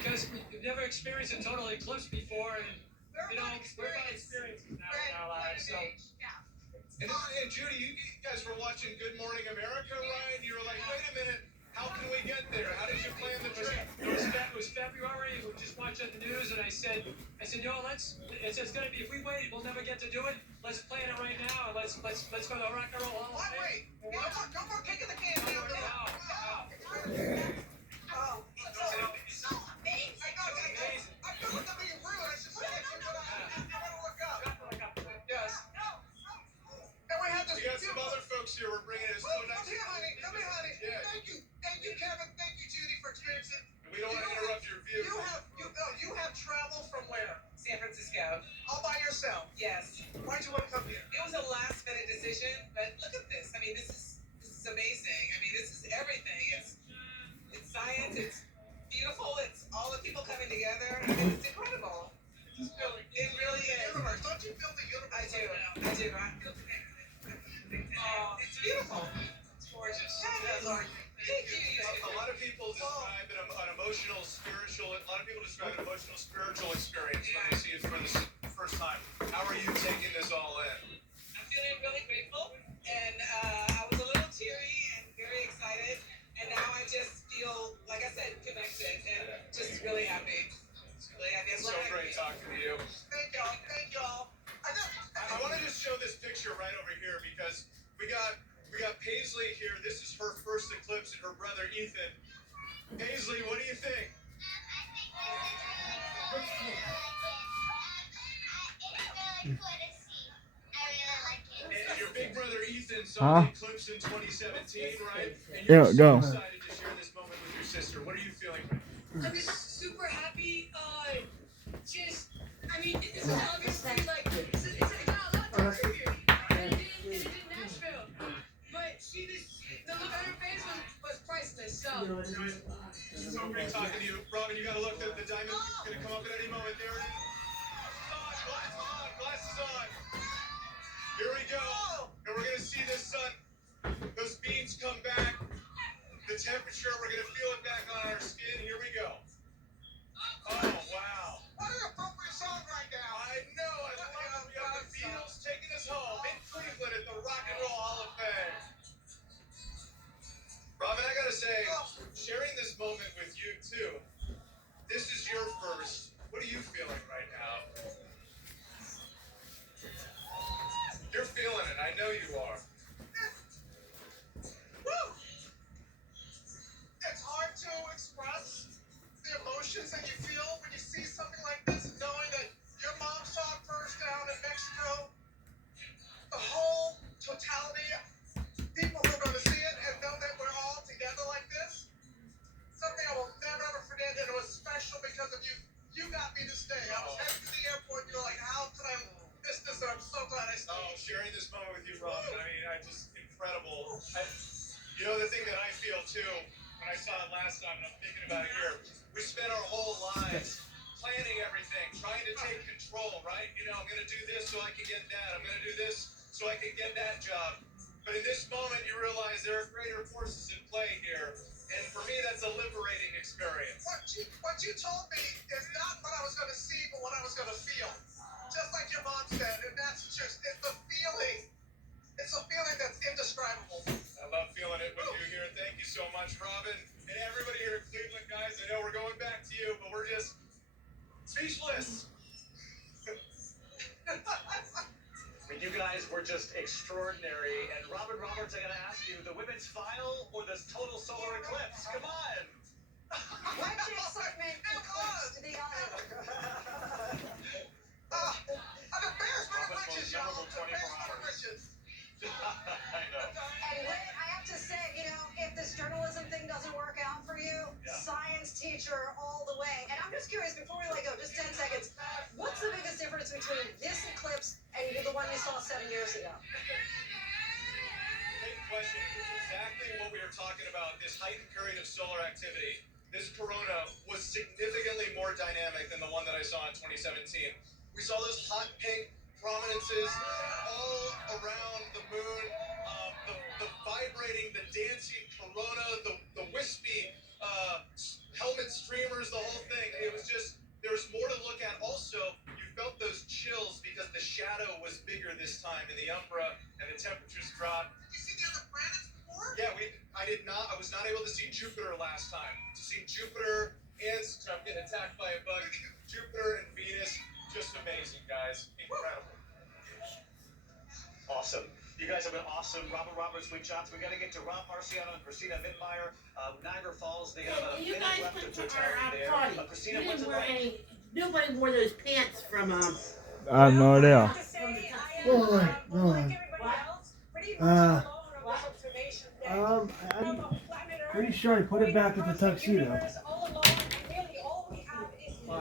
Because we've never experienced a total eclipse before, and We're you know, about we're about experiences now in our lives. So And Judy, you guys were watching Good Morning America, right? And you were like, wait a minute. How can we get there? How did you plan the trip? it was February. We just watched the news, and I said, yo, it's gonna be. If we wait, we'll never get to do it. Let's plan it right now, and let's go to the Rock and Roll Hall of Fame. Wait. No more kicking the can down the road. Oh. I feel like I'm being rude. I should look at you, but I want to look up. Yes. And we have this. We got some other folks here. We're bringing it. Come here, honey. Come here, honey. Yeah. Thank you, Kevin. Thank you, Judy, for experiencing. We don't want to interrupt your view. You have traveled from where? San Francisco. All by yourself. Yes. Why'd you want to come here? It was a last minute decision, but look at this. I mean, this is amazing. I mean, this is everything. It's science. It's beautiful. It's all the people coming together. I mean, it's incredible. It really is. Universe. Don't you feel the universe? I do. I feel connected. It's beautiful. It's gorgeous. Thank you. A lot of people describe an emotional, spiritual. A lot of people describe an emotional, spiritual experience when they see it for the first time. How are you taking this all in? I'm feeling really grateful, and I was a little teary and very excited, and now I just feel, like I said, connected and just really happy. Really happy. It's so great talking to you. Thank y'all. I want to just show this picture right over here because we got Paisley here. This is her first eclipse and her brother Ethan. Paisley, what do you think? And your big brother Ethan saw the eclipse in 2017, right? And you're so excited to share this moment with your sister. What are you feeling right now? I'm just super happy. I mean, this is obviously like, it's got a lot darker here than it did in Nashville. But the look on her face was priceless. So great talking to you. Robin, you gotta look, the diamond is gonna come up at any moment. There it is. Glasses on. Here we go. And we're gonna see this sun. Those beams come back. The temperature, we're gonna feel it back on our skin. Here we go. Oh, wow. What an appropriate song right now. I know. I love it. We got the Beatles taking us home in Cleveland at the Rock and Roll Hall of Fame. Robin, I gotta say, sharing this moment with you too. This is your first. What are you feeling right now? You're feeling it. I know you are. Woo! It's hard to express the emotions that you feel when you see something like this, knowing that your mom saw it first down in Mexico. The whole totality, people who are going to see it and know that we're all together like this. Something I will never ever forget, and it was special because of you. You got me to stay. I was headed to the airport. You're like, how could I miss this? And I'm so glad I stayed. Oh, sharing this moment with you, Robin. I mean, just incredible. You know the thing that I feel too when I saw it last time, and I'm thinking about it here. We spent our whole lives planning everything, trying to take control, right? You know, I'm going to do this so I can get that. I'm going to do this so I can get that job. But in this moment, you realize there are greater forces in play here. And for me, that's a liberating experience. What you told me is not what I was going to see, but what I was going to feel. Just like your mom said, and that's just, it's the feeling. It's a feeling that's indescribable. I love feeling it with you here. Thank you so much, Robin. And everybody here in Cleveland, guys, I know we're going back to you, but we're just speechless. You guys were just extraordinary. And Robin Roberts, I gotta ask you, the women's final or this total solar eclipse? Come on. nature all the way. And I'm just curious, before we let go, just 10 seconds, what's the biggest difference between this eclipse and the one we saw 7 years ago? Great question. It's exactly what we were talking about, this heightened period of solar activity. This corona was significantly more dynamic than the one that I saw in 2017. We saw those hot pink prominences all around the moon, the vibrating, the dancing corona, the wispy helmet streamers, the whole thing. It was just, there was more to look at. Also, you felt those chills because the shadow was bigger this time in the umbra and the temperatures dropped. Did you see the other planets before? Yeah, I was not able to see Jupiter last time. To see Jupiter and I'm getting attacked by a bug. Jupiter and Venus, just amazing, guys. Incredible. Awesome. You guys have been awesome. Robert Roberts, Wade Johnson. We got to get to Rob Marciano and Christina Mittmeyer. Niagara Falls, they have a You minute guys left went of to totality there. party. Christina, You what's didn't it wear like? any. Nobody wore those pants from I have no idea. Well, Boy, I'm pretty sure I put it back at the tuxedo. And I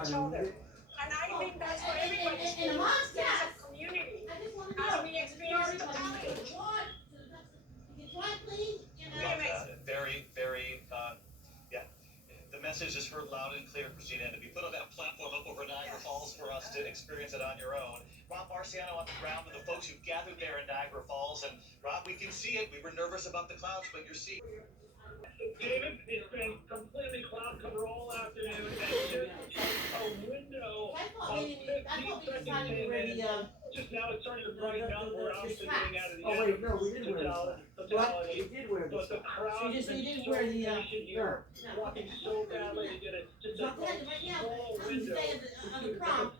think that's what everybody needs, a sense of community. As we experience the valley. Love that. Very, very, yeah. The message is heard loud and clear, Christina, and to be put on that platform up over Niagara Falls for us to experience it on your own. Rob Marciano on the ground with the folks who gathered there in Niagara Falls, and Rob, we can see it. We were nervous about the clouds, but you're seeing. David, it's been completely cloud cover all afternoon, and just a window of 15 seconds came in. Just now it's starting to brighten up. We're obviously getting out of the Oh wait, no, we did wear the totality. We did wear the But the crowd has been so patient here, walking so badly to get it just a small window.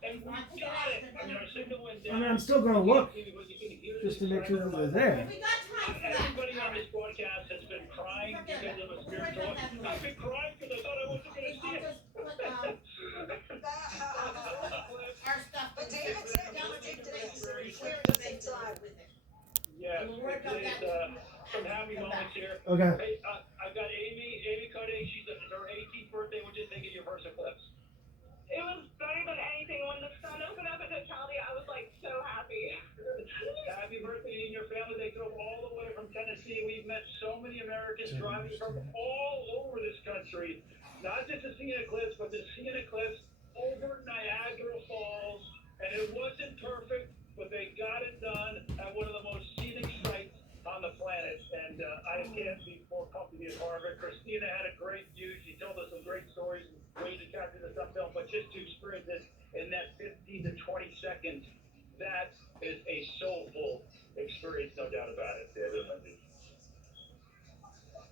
And we got it. I mean, our signal went down. I mean, I'm still gonna look just to make sure that they're there. Everybody on this broadcast has been crying because of a spiritual. I've been crying because I thought I wasn't going to see it. But David said he would take today so we clear just in time. Yes, today's some happy moments here. Okay. Hey, I've got Amy Cuddy. It's her 18th birthday. What did you think of your first eclipse? It was better than anything. When the sun opened up at totality, I was like so happy. Happy birthday in your family. They drove all the way from Tennessee. We've met so many Americans driving from all over this country, not just to see an eclipse, but to see an eclipse over Niagara Falls. And it wasn't perfect, but they got it done at one of the most scenic sites on the planet. And I can't be more pumped to be a part of it. Christina had a great view. She told us some great stories and ways to capture the stuff film, but just to experience it in that 15 to 20 seconds, that is a soulful experience, no doubt about it.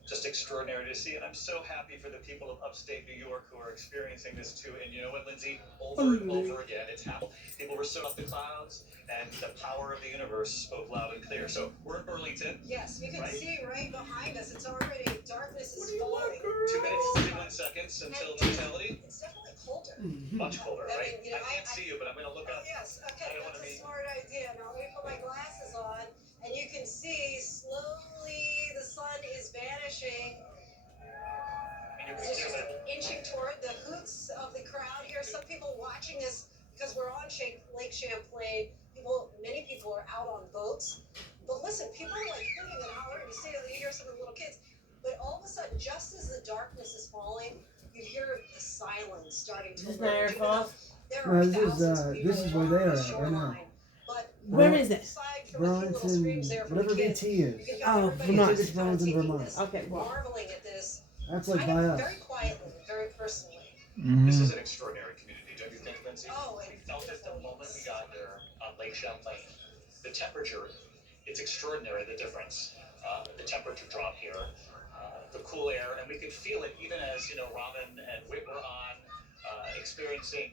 Just extraordinary to see, and I'm so happy for the people of upstate New York who are experiencing this too. And you know what, Lindsay? Over and over again, it's happened. People were so up the clouds, and the power of the universe spoke loud and clear. So we're in Burlington. Yes, you can see right behind us. It's already darkness is falling. 2 minutes and 31 seconds until totality. It's definitely colder. Much colder, right? I mean, I can't see you, but I'm going to look up. Yes, okay, that's a smart idea. Now let me put my glasses on, and you can see slowly the sun is vanishing. It's just inching toward the hoots of the crowd here. Some people watching this because we're on Lake Champlain. Many people are out on boats. But listen, people are like hooting and hollering. You hear some of the little kids. But all of a sudden, just as the darkness is falling, you hear the silence starting to emerge. No, this is where they are at right now. Where is it? Burlington, whatever BT is. Oh, Vermont. It's Burlington, Vermont. Okay, well. Marveling at this. That's like by us. Very quietly, very personally. This is an extraordinary community, don't you think, Lindsay? Oh, we felt it the moment we got there on Lake Champlain. The temperature, it's extraordinary, the difference. The temperature drop here, the cool air, and we could feel it even as, Robin and Whit were on, experiencing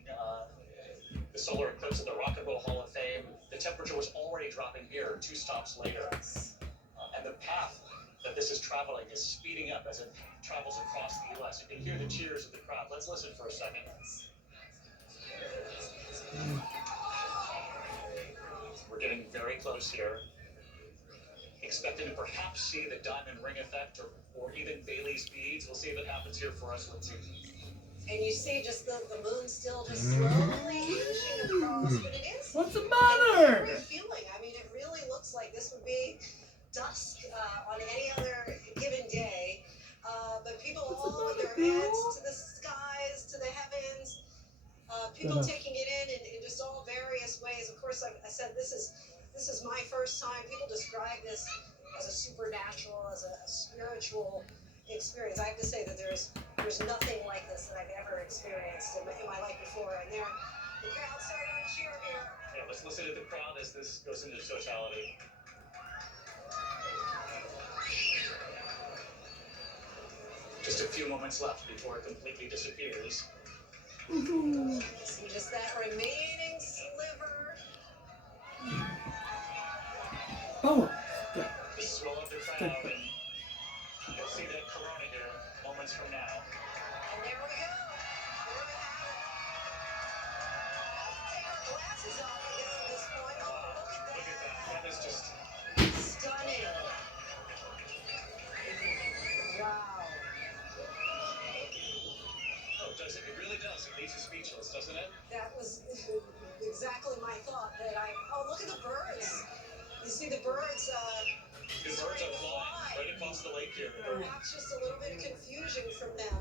the solar eclipse at the Rock and Roll Hall of Fame. The temperature was already dropping here 2 stops later. And the path that this is traveling is speeding up as it travels across the U.S. You can hear the cheers of the crowd. Let's listen for a second. We're getting very close here. Expecting to perhaps see the diamond ring effect or even Bailey's beads. We'll see if it happens here for us. Let's see. and you see just the moon still just slowly inching across, but it is What's the an matter? eerie feeling. I mean, it really looks like this would be dusk on any other given day. But people all with their heads to the skies, to the heavens, people taking it in just all various ways. Of course, I said this is my first time. People describe this as a supernatural, as a spiritual experience. I have to say that there's nothing like this that I've ever experienced in my life before. And there, the crowd started to cheer here. Yeah, let's listen to the crowd as this goes into totality. Just a few moments left before it completely disappears. See just that remaining sliver. Oh. This is well up the crowd, and you'll see that corona here moments from now. And there we go. There we have it. Take our glasses off, I guess, at this point. Oh, look at that. Look at that. That is just Stunning. Wow. oh, does it? It really does. It leaves you speechless, doesn't it? That was exactly my thought. Oh, look at the birds. You see the birds The birds are flying right across the lake here. perhaps just a little bit of confusion from them.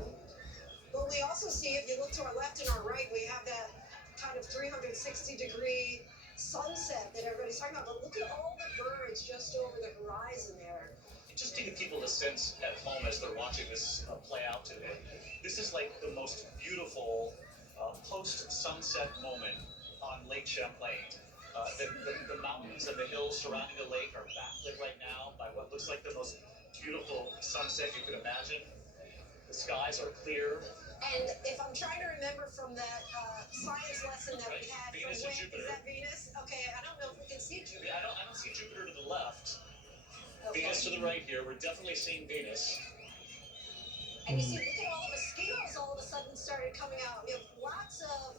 But we also see, if you look to our left and our right, we have that kind of 360-degree sunset that everybody's talking about. But look at all the birds just over the horizon there. Just to give people a sense at home as they're watching this play out today, this is like the most beautiful post-sunset moment on Lake Champlain. The mountains and the hills surrounding the lake are backlit right now by what looks like the most beautiful sunset you could imagine. The skies are clear. And if I'm trying to remember from that science lesson that we had, Venus from and when, Jupiter. is that Venus? Okay, I don't know if we can see Jupiter. Yeah, I don't see Jupiter to the left. Okay. Venus to the right here. We're definitely seeing Venus. And you see, look at all the mosquitoes all of a sudden started coming out. We have lots of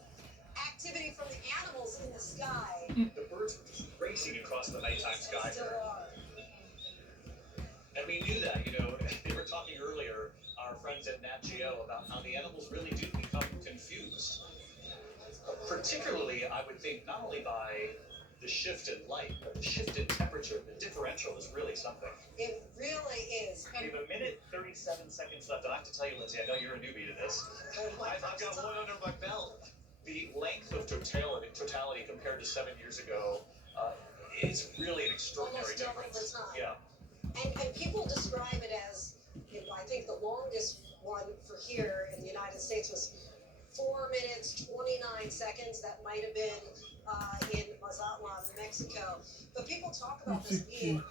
activity from the animals in the sky. The birds were just racing across the nighttime sky. Still are. And we knew that, they were talking earlier, our friends at Nat Geo, about how the animals really do become confused. Particularly, I would think, not only by the shift in light, but the shift in temperature. The differential is really something. It really is. We have 1:37 seconds left, and I have to tell you, Lindsay, I know you're a newbie to this. I've got one under my belt. The length of totality compared to 7 years ago, it's really an extraordinary Almost double difference. the time. Yeah. And people describe it as, I think the longest one for here in the United States was 4 minutes, 29 seconds. That might have been in Mazatlan, Mexico. But people talk about this being,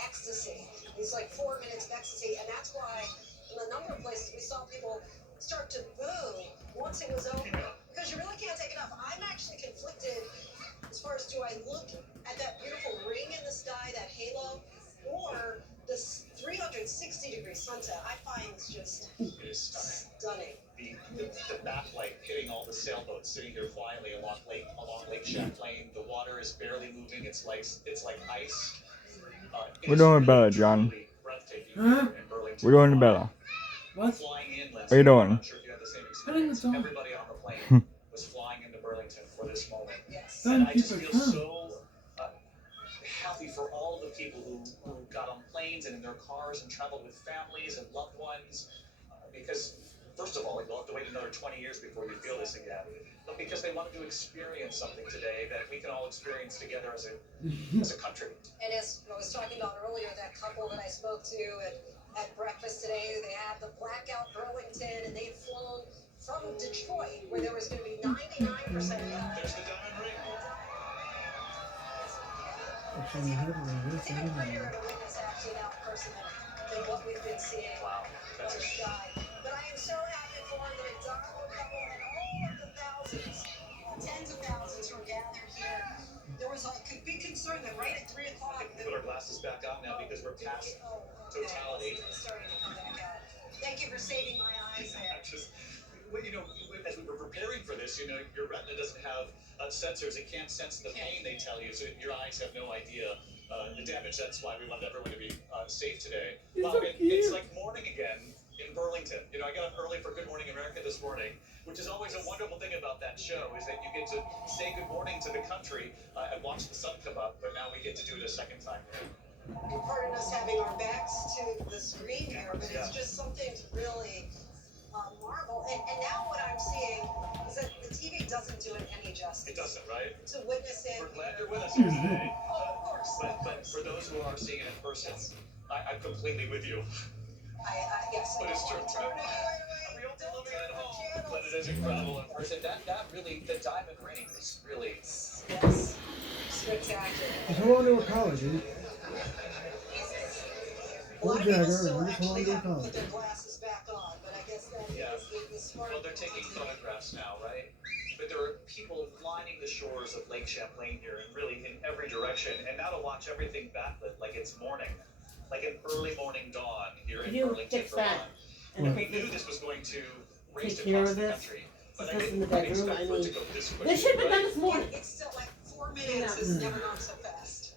ecstasy. It's like 4 minutes of ecstasy. And that's why in a number of places we saw people start to boo once it was over. Because you really can't take enough. I'm actually conflicted as far as, do I look at that beautiful ring in the sky, that halo, or this 360-degree sunset? I find it's just It is stunning. The backlight hitting all the sailboats sitting here quietly along Lake Champlain. The water is barely moving. It's like ice. We're doing better, John. Huh? We're doing better. What? Flying in, What are you doing? I'm not sure if you had the same experience. Everybody on the plane Hmm. was flying into Burlington for this moment. Yes. And I just feel so happy for all the people who got on planes and in their cars and traveled with families and loved ones. Because, first of all, you'll have to wait another 20 years before you feel this again. But because they wanted to experience something today that we can all experience together as a country. And as I was talking about earlier, that couple that I spoke to at breakfast today, they had the blackout Burlington, and they'd flown from Detroit, where there was going to be 99%. There's the diamond ring. Actually, I have one of this. I don't know. To witness actually now in person than what we've been seeing Wow, on the sky. But I am so happy for the McDonald couple and all of the thousands, tens of thousands who are gathered here. There was a big concern that right at 3 o'clock. Put our glasses back on now because we're past totality. It's starting to come back out. Thank you for saving my eyes there. As we were preparing for this, your retina doesn't have sensors. It can't sense the pain they tell you, so your eyes have no idea the damage. That's why we wanted everyone to be safe today. It's like morning again in Burlington. You know, I got up early for Good Morning America this morning, which is always a wonderful thing about that show, is that you get to say good morning to the country and watch the sun come up, but now we get to do it a second time. Pardon us having our backs to the screen here, but it's just something to really marvel. And now what I'm seeing is that the TV doesn't do it any justice. It doesn't, right? To witness it. We're glad you're with us here today. Oh, of course. But for those who are seeing it in person, I'm completely with you. Yes, But it's true. We all do living at home, but it is incredible in person. That really, the diamond ring is really... Yes. Spectacular. Just hold on to a collar, dude. A lot of people still just hold on actually to a have to collar. put their glasses back on, but I guess that is the smart. Well, they're taking photographs now, right? But there are people lining the shores of Lake Champlain here, and really in every direction. And now to watch everything backlit like it's morning, like an early morning dawn here in Burlington, Vermont. And we knew this was going to race across the country. But I didn't expect for it to go this quickly. This should have been done this morning. It's still like 4 minutes has never gone so fast.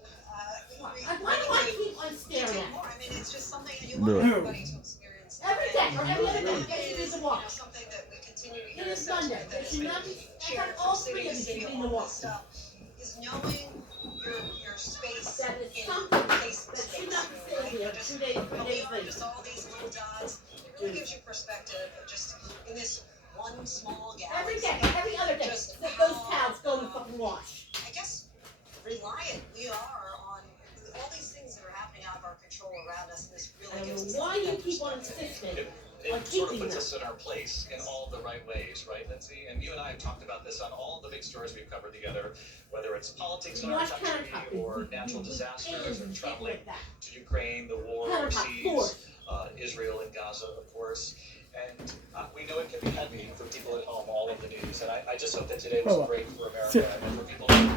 Why do I keep on staring at it? I mean, it's just something that you want everybody to experience. Every day or every other day, get you to watch. Something that we continue to It hear is Sunday. There should not be. I got all three of you should be in the walk. Is knowing your space. That is in something place that should not be sitting here 2 days, 3 days later. Just all these little dots. It really gives you perspective. Just in this one small galaxy. Every day, every other day, Just those cows go and fucking wash. I guess reliant we are on all these things that are happening out of our control around us, and this really gives us. Why you keep on insisting? It sort of puts us in our place in all the right ways, right, Lindsay? And you and I have talked about this on all the big stories we've covered together, whether it's politics in our country or natural disasters or traveling to Ukraine, the war overseas, Israel and Gaza, of course. And we know it can be heavy for people at home, all of the news. And I just hope that today was great for America and for people to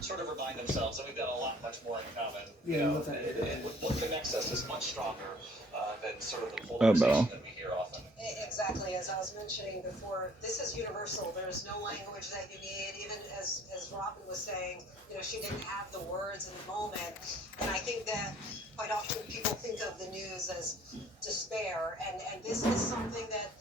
sort of remind themselves that we've got a lot much more in common. You know, and what connects us is much stronger than sort of the polarization that we hear often. Exactly, as I was mentioning before, this is universal. There's no language that you need. Even as Robin was saying, you know, she didn't have the words in the moment. And I think that quite often people think of the news as despair, and this is something that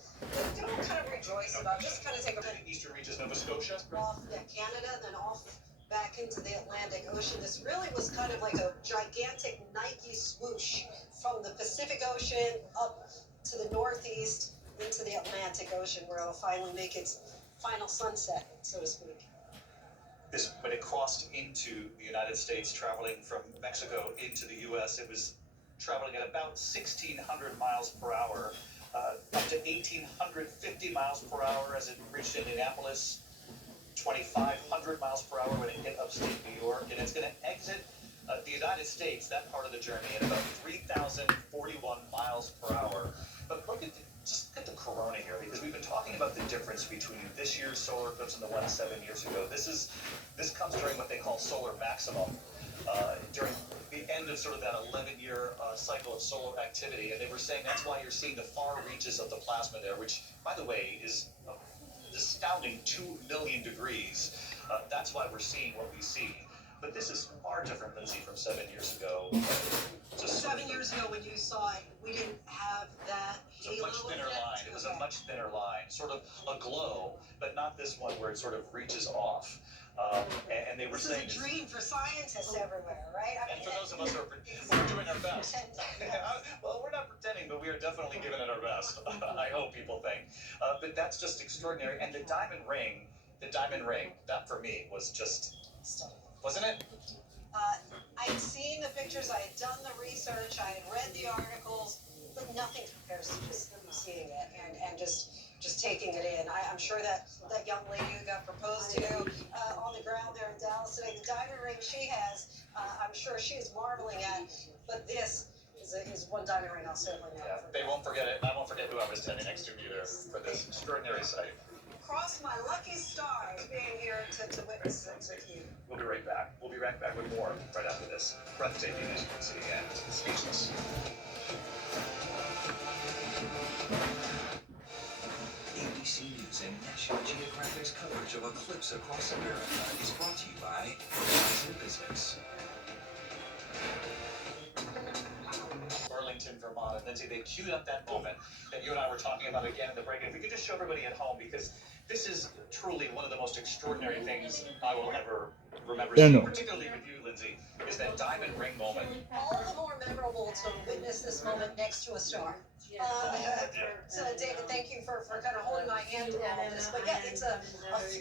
you don't kind of rejoice about. Just kind of take a Eastern reaches Nova Scotia. Off Canada, then off back into the Atlantic Ocean. This really was kind of like a gigantic Nike swoosh from the Pacific Ocean up to the northeast into the Atlantic Ocean, where it'll finally make its final sunset, so to speak. When it crossed into the United States, traveling from Mexico into the U.S., it was traveling at about 1,600 miles per hour, up to 1,850 miles per hour as it reached Indianapolis, 2,500 miles per hour when it hit upstate New York, and it's going to exit the United States, that part of the journey, at about 3,041 miles per hour. But just look at the corona here, because we've been talking about the difference between this year's solar eclipse and the one 7 years ago. This comes during what they call solar maximum, during the end of sort of that 11-year cycle of solar activity, and they were saying that's why you're seeing the far reaches of the plasma there, which, by the way, is an astounding 2 million degrees. That's why we're seeing what we see. But this is far different than from 7 years ago. Just 7 years ago when you saw it, we didn't have that halo. It was a much thinner line. It was a much thinner line, sort of a glow, but not this one where it sort of reaches off. And they were saying this is a dream for scientists everywhere, right? And for those of us who are doing our best. Well, we're not pretending, but we are definitely giving it our best. I hope people think. But that's just extraordinary. And the diamond ring, that for me was just stunning. Wasn't it? I had seen the pictures, I had done the research, I had read the articles, but nothing compares to just seeing it and just taking it in. I'm sure that young lady who got proposed to on the ground there in Dallas today, the diamond ring she has, I'm sure she is marveling at, but this is one diamond ring I'll certainly never forget. They won't forget it, and I won't forget who I was standing next to either for this extraordinary sight. Cross my lucky stars being here to witness this with you. We'll be right back. We'll be right back with more right after this. Breathtaking, as you can see, and speechless. ABC News and National Geographic's coverage of Eclipse Across America is brought to you by Horizon Business. Burlington, Vermont, Lindsay, they queued up that moment that you and I were talking about again in the break. And if we could just show everybody at home, because this is truly one of the most extraordinary things I will ever remember seeing, particularly with you, Lindsay, is that diamond ring moment. All the more memorable to witness this moment next to a star. So, David, thank you for kind of holding my hand through all this. But yeah, it's a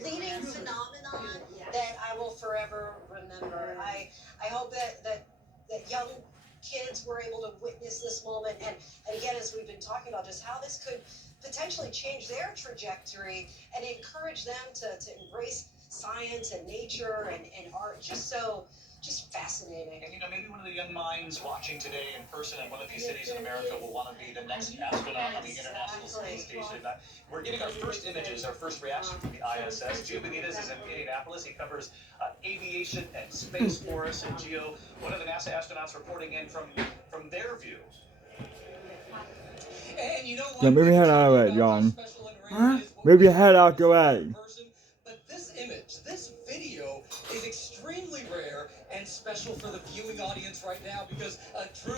fleeting phenomenon that I will forever remember. I hope that young kids were able to witness this moment. And again, as we've been talking about, just how this could potentially change their trajectory and encourage them to embrace science and nature and art. Just fascinating. And maybe one of the young minds watching today in person in one of these cities in America will want to be the next astronaut on the International Space Station. We're getting our first images, our first reaction from the ISS. Gio Benitez is in Indianapolis. He covers aviation and space for us. And Gio, one of the NASA astronauts reporting in from their view. And you know what? Yeah, move your head out of the way, John. Huh? Move your head out the way. But this image, this video is extremely rare and special for the viewing audience right now because Drew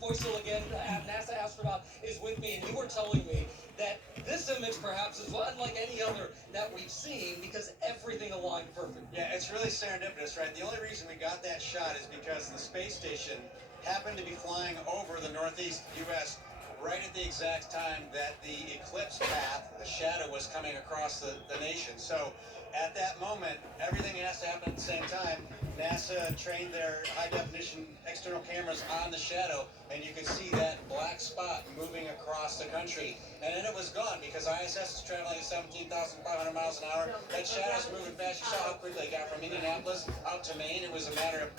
Foysel, again, NASA astronaut, is with me, and you were telling me that this image perhaps is unlike any other that we've seen because everything aligned perfect. Yeah, it's really serendipitous, right? The only reason we got that shot is because the space station happened to be flying over the northeast U.S. right at the exact time that the eclipse path, the shadow, was coming across the nation. So at that moment, everything has to happen at the same time. NASA trained their high-definition external cameras on the shadow, and you could see that black spot moving across the country. And then it was gone because ISS is traveling at 17,500 miles an hour. That shadow's moving fast. You saw how quickly it got from Indianapolis out to Maine. It was a matter of,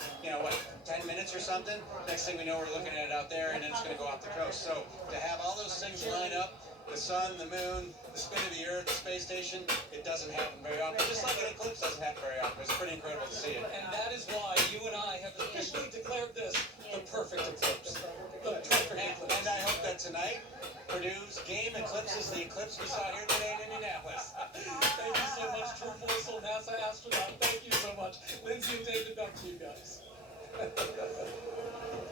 10 minutes or something. Next thing we know, we're looking at it out there, and then it's going to go off the coast. So to have all those things line up, the sun, the moon, the spin of the Earth, the space station, it doesn't happen very often. Just like an eclipse doesn't happen very often. It's pretty incredible to see it. And that is why you and I have officially declared this the perfect eclipse. The perfect eclipse. And I hope that tonight Purdue's game eclipses the eclipse we saw here today in Indianapolis. Thank you so much, Drew Foysel, NASA astronaut. Thank you so much. Lindsay and David, back to you guys.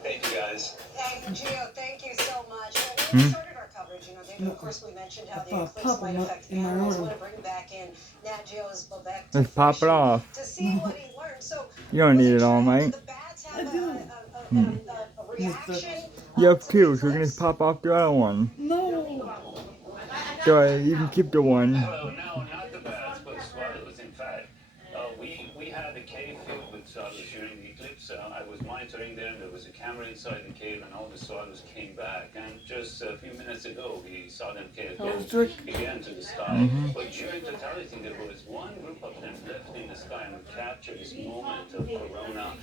Thank you, guys. And Gio, thank you so much. When we started our coverage, David, of course, we mentioned how the eclipse might affect animals. I want to bring back in Nat Geo's Bobek Let's pop it off. to see what he learned. So You don't need it all, mate. the bats have a reaction. You have two, so we can just pop off the other one. No. Go ahead, you can keep the one. Well, no, not the bats, but swallows. In fact, we had a cave filled with swallows during the eclipse. I was monitoring them. There was a camera inside the cave, and all the swallows came back. And just a few minutes ago, we saw them go again to the sky. But during totality, there was one group of them left in the sky, and we captured this moment of corona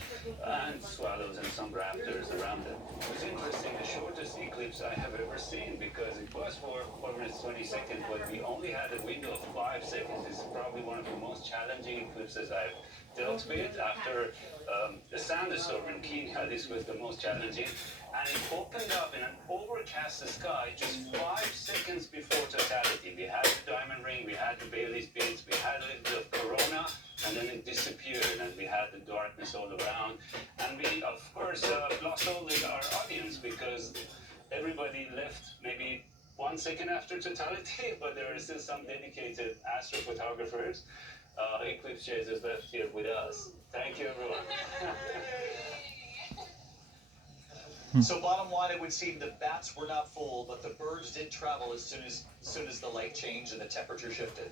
and swallows and some raptors around them. It was interesting, the shortest eclipse I have ever seen, because it was for 4 minutes 20 seconds, but we only had a window of 5 seconds. It's probably one of the most challenging eclipses I've dealt with. After the sandstorm in Kenya, this was the most challenging. And it opened up in an overcast sky just 5 seconds before totality. We had the diamond ring, we had the Bailey's beads, we had a little bit of corona, and then it disappeared, and we had the darkness all around. And we, of course, lost all our audience because everybody left maybe 1 second after totality, but there are still some dedicated astrophotographers, eclipse chasers left here with us. Thank you, everyone. So bottom line, it would seem the bats were not fooled, but the birds did travel as soon as the light changed and the temperature shifted.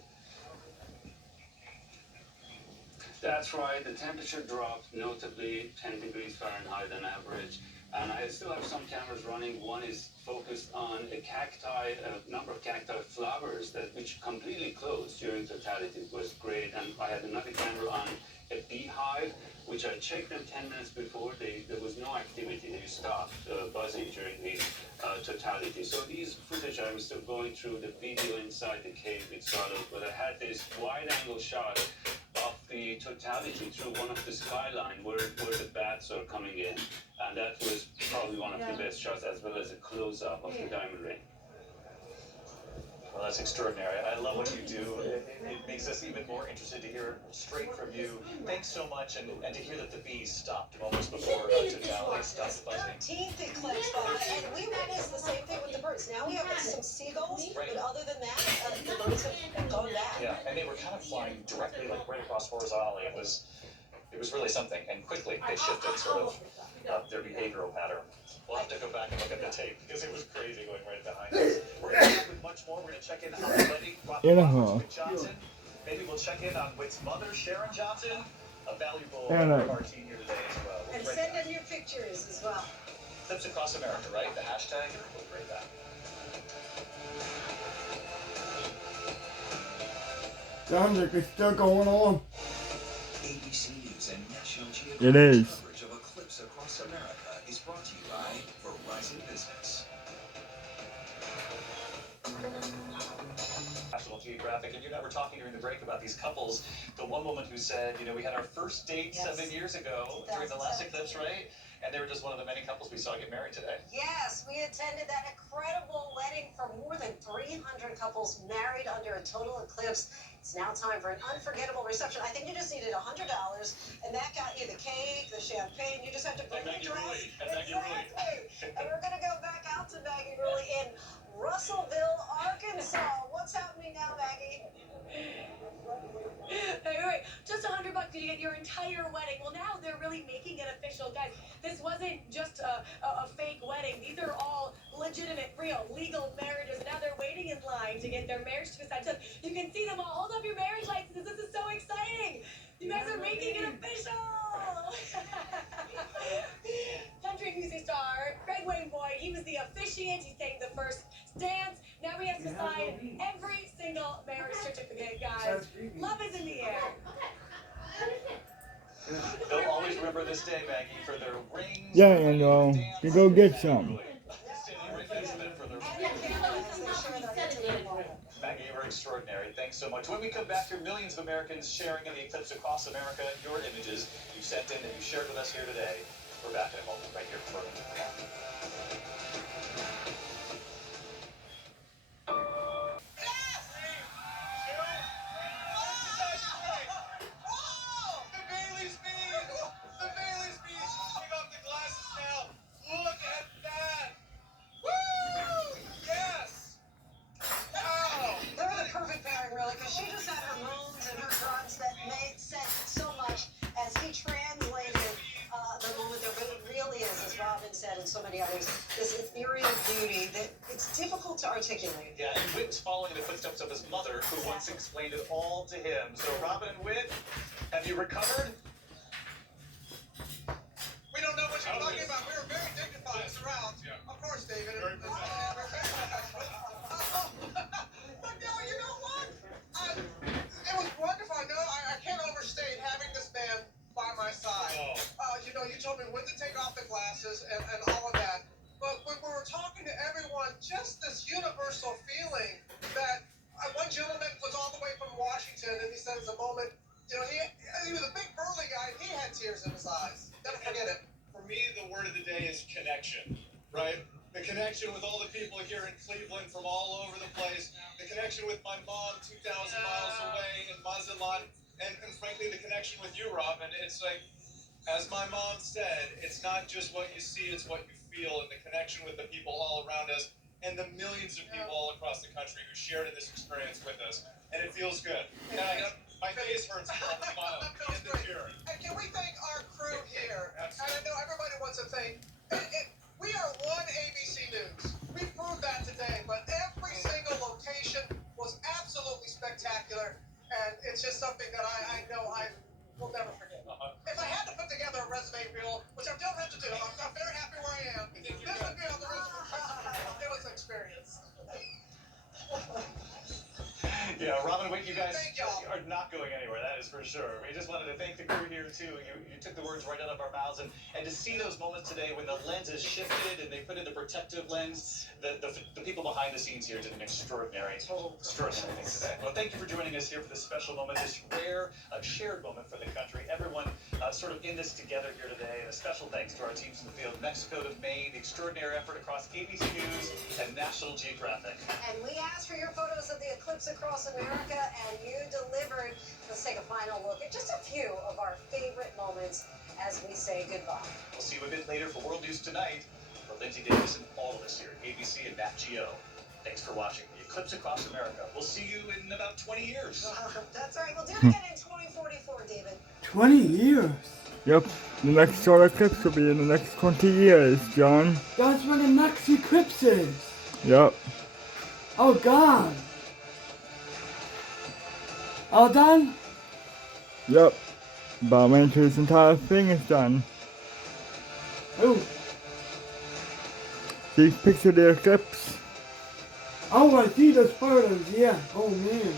That's right. The temperature dropped notably 10 degrees Fahrenheit on average. And I still have some cameras running. One is focused on a number of cacti flowers which completely closed during totality. It was great. And I had another camera on a beehive, which I checked them 10 minutes before. There was no activity. They stopped buzzing during the totality. So these footage, I'm still going through the video inside the cave with swallows, but I had this wide-angle shot of the totality through one of the skyline where the bats are coming in. And that was probably one of the best shots, as well as a close-up of the diamond ring. Well, that's extraordinary. I love what you do. It makes us even more interested to hear straight from you. Thanks so much, and to hear that the bees stopped moments before totality stopped buzzing. 13th eclipse, and we witnessed the same thing with the birds. Now we have some seagulls, Right. but other than that, the birds have gone back. Yeah, and they were kind of flying directly, like right across horizontally. It was really something, and quickly they shifted sort of their behavioral pattern. We'll have to go back and look at the tape because it was crazy going right behind us. We're going to be back with much more. We're going to check in on the wedding, Robert Johnson. Maybe we'll check in on Whit's mother, Sharon Johnson, a valuable member of our team here today as well. And send in your pictures as well. Eclipse Across America, right? The hashtag. We'll create that. Sounds like it's still going on. ABC News and National Geographic It is. coverage of Eclipse Across America is brought to you by Verizon Business. National Geographic, and you and I were talking during the break about these couples. The one woman who said, we had our first date 7 years ago during the last eclipse, right? And they were just one of the many couples we saw get married today. Yes, we attended that incredible wedding for more than 300 couples married under a total eclipse. It's now time for an unforgettable reception. I think you just needed $100, and that got you the cake, the champagne. You just had to bring your dress. Exactly. And we're going to go back out to Maggie Rulli in Russellville, Arkansas. What's happening now, Maggie? Wait, just $100 to get your entire wedding. Well, now they're really making it official, guys. This wasn't just a fake wedding. These are all legitimate, real, legal marriages. Now they're waiting in line to get their marriage certificate. You can see them all. Hold up your marriage licenses. This is so exciting. You guys are making it official. Country music star Greg Wayne Boyd, he was the officiant. He's taking the first stance. Now he has to sign every single marriage certificate, guys. Love is in the air. They'll always remember this day, Maggie, for their rings. Yeah, and you go get some. Maggie, you were extraordinary. Thanks so much. When we come back here, millions of Americans sharing in the eclipse across America. Your images you sent in and you shared with us here today. We're back in a moment right here for and so many others, this ethereal beauty that it's difficult to articulate. Yeah, and Whit was following in the footsteps of his mother, who once explained it all to him. So, Robin and Whit, have you recovered? We don't know what you're talking about. We were very dignified throughout. Of course, David. But no, you know what? It was wonderful. I can't overstate having this man by my side. You told me when to take off the glasses and all of that. But when we were talking to everyone, just this universal feeling that one gentleman was all the way from Washington, and he said it's a moment, he was a big burly guy, and he had tears in his eyes. Never forget it. For me, the word of the day is connection, right? The connection with all the people here in Cleveland from all over the place. The connection with my mom 2,000 miles away in Mazatlan. And frankly, the connection with you, Robin. It's like, as my mom said, it's not just what you see, it's what you feel. And the connection with the people all around us and the millions of people all across the country who shared in this experience with us. And it feels good. And my face hurts from the smile and the cheer. And can we thank our crew here? Absolutely. And I know everybody wants to thank. We are one ABC News. We proved that today, but every single location was absolutely spectacular, and it's just something that I know I will never forget. If I had to put together a resume reel, which I don't have to do, I'm very happy where I am. This would be on the resume. It was an experience. Yeah, Robin, wait, you guys are not going anywhere, that is for sure. We just wanted to thank the crew here, too. You took the words right out of our mouths. And to see those moments today when the lenses shifted and they put in the protective lens, the people behind the scenes here did an extraordinary thing today. Well, thank you for joining us here for this special moment, this rare, shared moment for the country. Everyone sort of in this together here today. And a special thanks to our teams in the field, Mexico to Maine, the extraordinary effort across ABC News and National Geographic. And we asked for your photos of the eclipse across America, and you delivered. Let's take a final look at just a few of our favorite moments as we say goodbye. We'll see you a bit later for World News Tonight. For Lindsay Davis and all of us here at ABC and Nat Geo. Thanks for watching the eclipse across America. We'll see you in about 20 years. That's right. We'll do it again in 2044, David. 20 years. Yep, the next solar eclipse will be in the next 20 years, John. That's when the next eclipse is. Yep. Oh God. All done? Yep. About went to this entire thing is done. Oh. See picture of the eclipse? Oh, I see those photos, yeah. Oh man.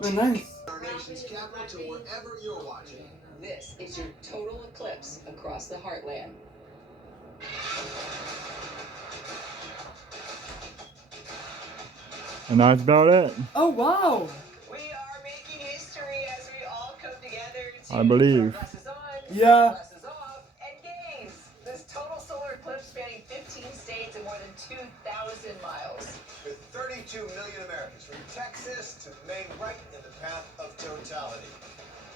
They're nice. Our nation's capital to wherever you're watching. This is your total eclipse across the heartland. And that's about it. Oh wow. We are making history as we all come together to I believe. glasses on, Yeah. glasses off, and gaze. This total solar eclipse spanning 15 states and more than 2,000 miles. With 32 million Americans from Texas to Maine right in the path of totality.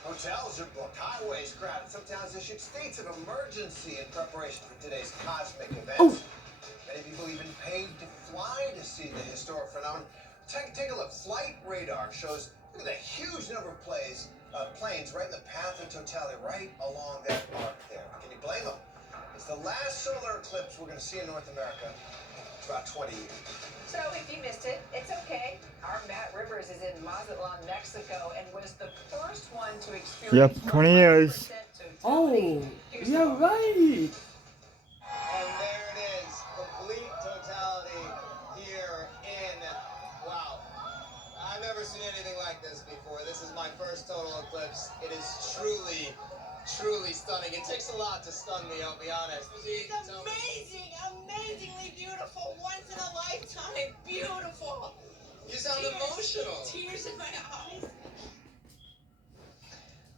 Hotels are booked, highways crowded. Some towns issued states of emergency in preparation for today's cosmic event. Oh. Many people even paid to fly to see the historic phenomenon. Take a look. Flight radar shows, look at the huge number of planes right in the path of totality, right along that arc there. Can you blame them? It's the last solar eclipse we're going to see in North America in about 20 years. So if you missed it, it's okay. Our Matt Rivers is in Mazatlan, Mexico, and was the first one to experience. Yep, 20 years. Oh, you're right. And there it is, complete totality here in, wow, I've never seen anything like this before. This is my first total eclipse. It is truly, truly stunning. It takes a lot to stun me, I'll be honest. It's amazing, amazingly beautiful, once in a lifetime, beautiful. You sound emotional. Tears in my eyes.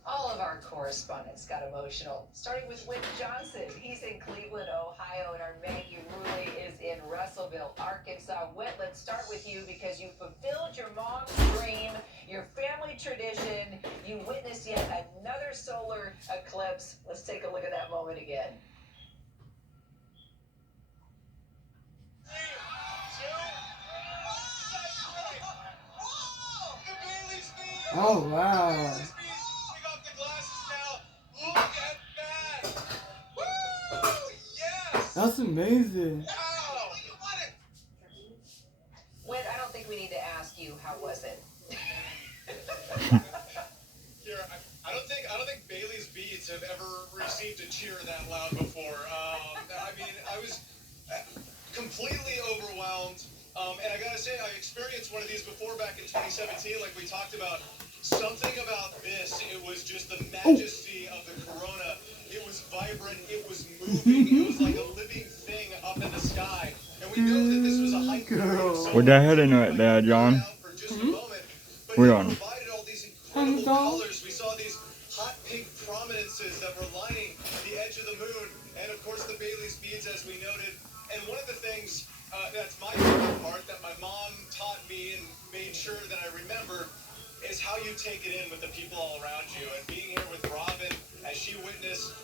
All of our correspondents got emotional, starting with Whit Johnson. He's in Cleveland, Ohio, and our Maggie Ruley is in Russellville, Arkansas. Whit, let's start with you because you fulfilled your mom's dream, your family tradition. You witnessed yet another solar eclipse. Let's take a look at that moment again. Oh wow. That's amazing. Whit, I don't think we need to ask you, how was it? Here, I don't think Bailey's beads have ever received a cheer that loud before. I mean, I was completely overwhelmed. And I gotta say, I experienced one of these before back in 2017, like we talked about. Something about this, it was just the majesty of the corona. It was vibrant, it was moving, it was like a living thing up in the sky. And we know that this was a high period. With that head in it there, John. We're on. Incredible colors. We saw these hot pink prominences that were lining the edge of the moon. And of course the Bailey's beads, as we noted. And one of the things that's my favorite part that my mom taught me and made sure that I remember is how you take it in with the people all around you. And being here with Robin as she witnessed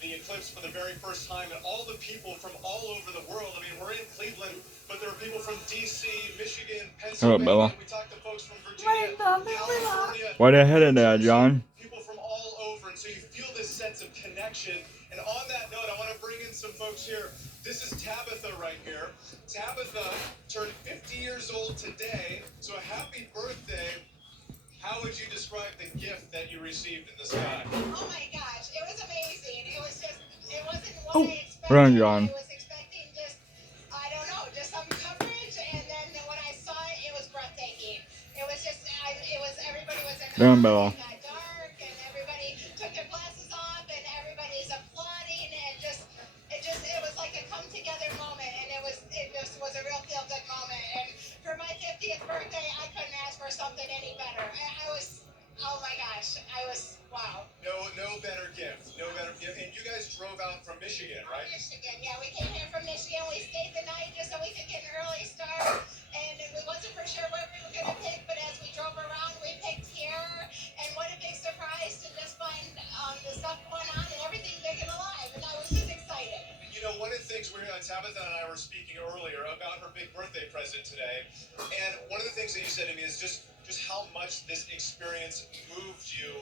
the eclipse for the very first time, and all the people from all over the world. I mean, we're in Cleveland, but there are people from D.C., Michigan, Pennsylvania. Bella. We talked to folks from Virginia, California. Why the head in there, John? People from all over, and so you feel this sense of connection. And on that note, I want to bring in some folks here. This is Tabitha right here. Tabitha turned 50 years old today, so a happy birthday. How would you describe the gift that you received in the sky? Oh my gosh, it was amazing. It was just, it wasn't what I expected. Run, John. I was expecting just, I don't know, just some coverage, and then when I saw it, it was Damn, Bella. It got dark and everybody took their glasses off and everybody's applauding and it was like a come together moment and it just was a real feel good moment. And for my 50th birthday, I couldn't ask for something any better. I was, oh my gosh, wow. No better gift. No better gift. And you guys drove out from Michigan, right? Michigan, yeah, we came here from Michigan. We stayed the night just so we could get an early start. And we wasn't for sure what we were going to pick, but as we drove around, we picked here. And what a big surprise to just find the stuff going on and everything big and alive. And I was just excited. You know, one of the things Tabitha and I were speaking earlier about her big birthday present today, and one of the things that you said to me is just how much this experience moved you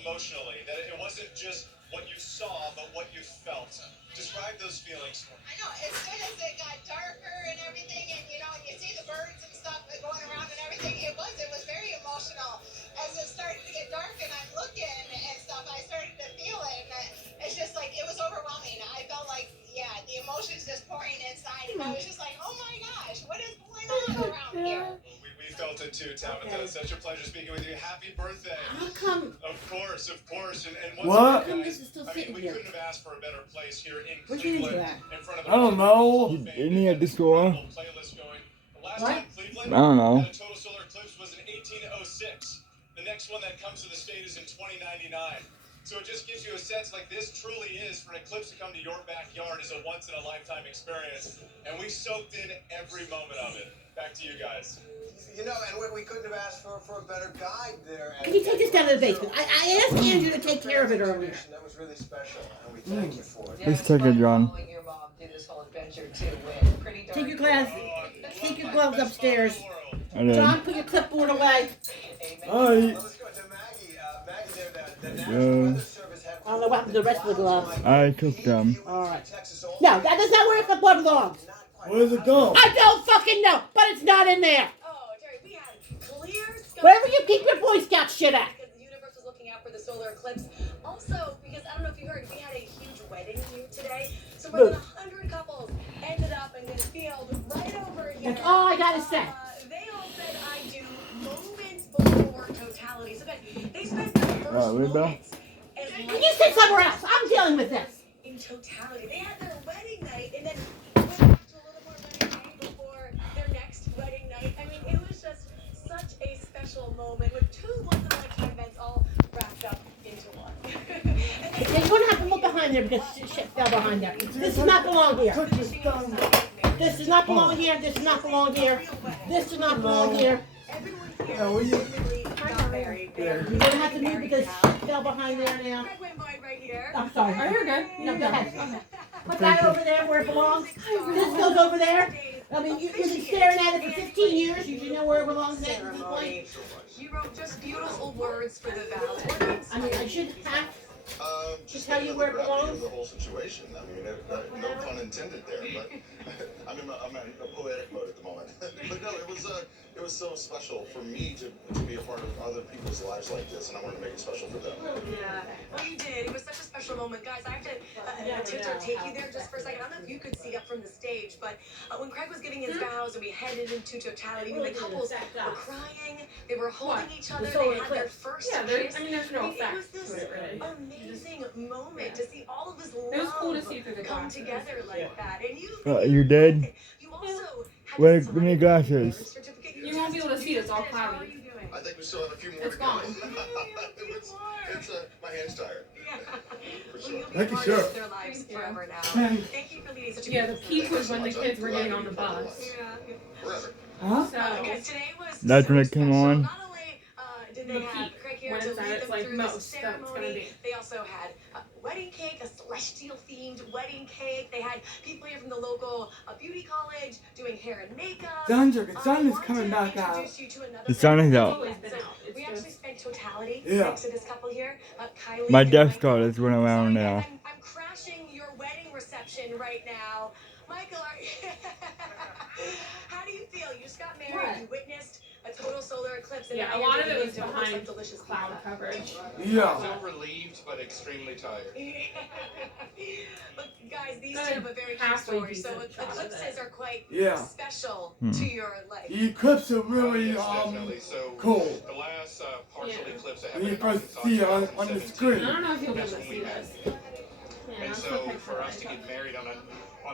emotionally. That it wasn't just what you saw, but what you felt. Describe those feelings for me. I know, as soon as it got darker and everything, and and you see the birds and stuff going around and everything, it was very emotional. As it started to get dark and I'm looking and stuff, I started to feel it, and it's just like, it was overwhelming. I felt like, yeah, the emotions just pouring inside, and I was just like, oh my gosh, what is going on around here? We felt it too, Tabitha. It's such a pleasure speaking with you. Happy birthday. How come? Of course. And once What? again, This is still guys, sitting we here. couldn't have asked for a better place here in What do you think Cleveland. of that? In front of the I don't know. Fame. Any at the store? Playlist going. The last What? time Cleveland I don't know. had a total solar eclipse was in 1806. The next one that comes to the state is in 2099. So it just gives you a sense like this truly is, for an eclipse to come to your backyard, is a once in a lifetime experience. And we soaked in every moment of it. Back to you guys. You know, and we couldn't have asked for a better guide there. Can you take this down to the basement? I asked Andrew to take care of it earlier. That was really special, and we thank you for it. Let's take it, John. Following your mom through this whole adventure too, Win. Pretty darn Take your cool. glass. Take your gloves upstairs. I did. John, put your clipboard away. Alright. Let's go to Maggie. Maggie, there, the Yeah. National Weather Service had I don't know what happened to the rest of the gloves. I took them. Alright. No, that is not where the clipboard belongs. Where does it go? I don't fucking know, but it's not in there. Oh, Jerry, we had clear skies. Wherever you keep your Boy Scout shit at. Because the universe was looking out for the solar eclipse. Also, because I don't know if you heard, we had a huge wedding here today. So more than 100 couples ended up in this field right over here. That's all I gotta say. They all said I do moments before totality. So guys, they spent their first moments as Can you sit somewhere else? I'm dealing with this. in totality. They had their wedding night and then went back to a little more wedding night before their next wedding night. I mean, it was just such a special moment with two once-in-a-lifetime events all wrapped up into one. Yeah, you're gonna have to look behind there because shit fell behind there. This does not belong here. This does not belong here. This does not belong here. This does not belong here. Everyone here really got married. You're gonna have to move because shit fell behind there now. Greg went by right here. I'm sorry. Oh, you're good. No, go ahead. Put that over there where it belongs. This goes over there. I mean, you've been staring at it for 15 years. You should know where it belongs at this point. You wrote just beautiful words for the vows. I mean, I shouldn't have Just tell you where it belongs? of the whole situation. I mean, no pun intended there, but I'm in a poetic mode at the moment. But no, it was so special for me to be a part of other people's lives like this, and I wanted to make it special for them. Yeah, well you did. It was such a special moment. Guys, I have to take you there just for a second. I don't know if you could see up from the stage, but when Craig was giving his vows and we headed into totality, I mean, the couples were crying, they were holding each other, they had their first kiss. there's no It facts was this to it, really. amazing moment to see all of this It was cool to love see through the come glasses. together like that. And You did? you also had Where to give me glasses? certificate. You won't be able to see it, it's all cloudy. I think we still have a few more It's to go. gone. My hand's tired. For sure. Thank you, sir. Their lives forever now. Thank you for leading such a Yeah, the beautiful peak was when the kids were getting on the bus. Forever. Huh? So, Because today was That's when it came on. not only did they The have peak, Craig here when to it's at lead its, them like, through most the that it's gonna ceremony, be. they also had a wedding cake, a celestial themed wedding cake. They had people here from the local beauty college doing hair and makeup. Sandra, the sun is wanted coming to back out. introduce you to another The sun is couple. out. Always been So out. It's we just- actually spent totality Yeah. next to this couple here, Kylie. My and death Michael. card is running around now. I'm crashing your wedding reception right now. Michael, how do you feel? You just got married. You witnessed a total solar eclipse. eclipse. And Yeah, now a you're lot of digging it was into what looks behind like delicious cloud pizza. coverage. I feel relieved but extremely tired. Look, guys, these Good. two have a very cute Halfway story. So decent shot of eclipses it. are quite Yeah. special Hmm. to your life. The eclipse are really Yes, definitely. So cool. the last partial Yeah. eclipse that When you happened in first see it on the 2017. screen. I don't know if you'll be able That's to when see we met. this. Yeah, And that's the so picture for us I to took. get married on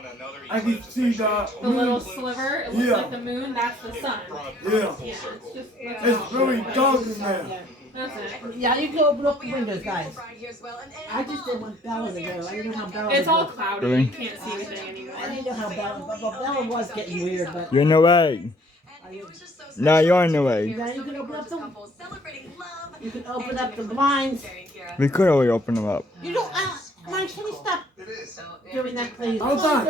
another I can eclipse, see especially The little eclipse, sliver, it looks Yeah. like the moon, that's the it sun. brought Yeah. full Yeah, circle. it's just It's really dark in there. That's it. Yeah, you can open up the We have a windows, beautiful guys. bride here as well. And I just didn't want Bella to go. I didn't know how Bella It's would all look. cloudy. Really? You can't see anything anymore. I didn't know how Bella, but Bella was getting weird, but You're in the way. No, you're in the way. now you can open up you can open up the blinds. We could already open them up. You don't, Mike, can we stop It is. doing that, please? Hold on.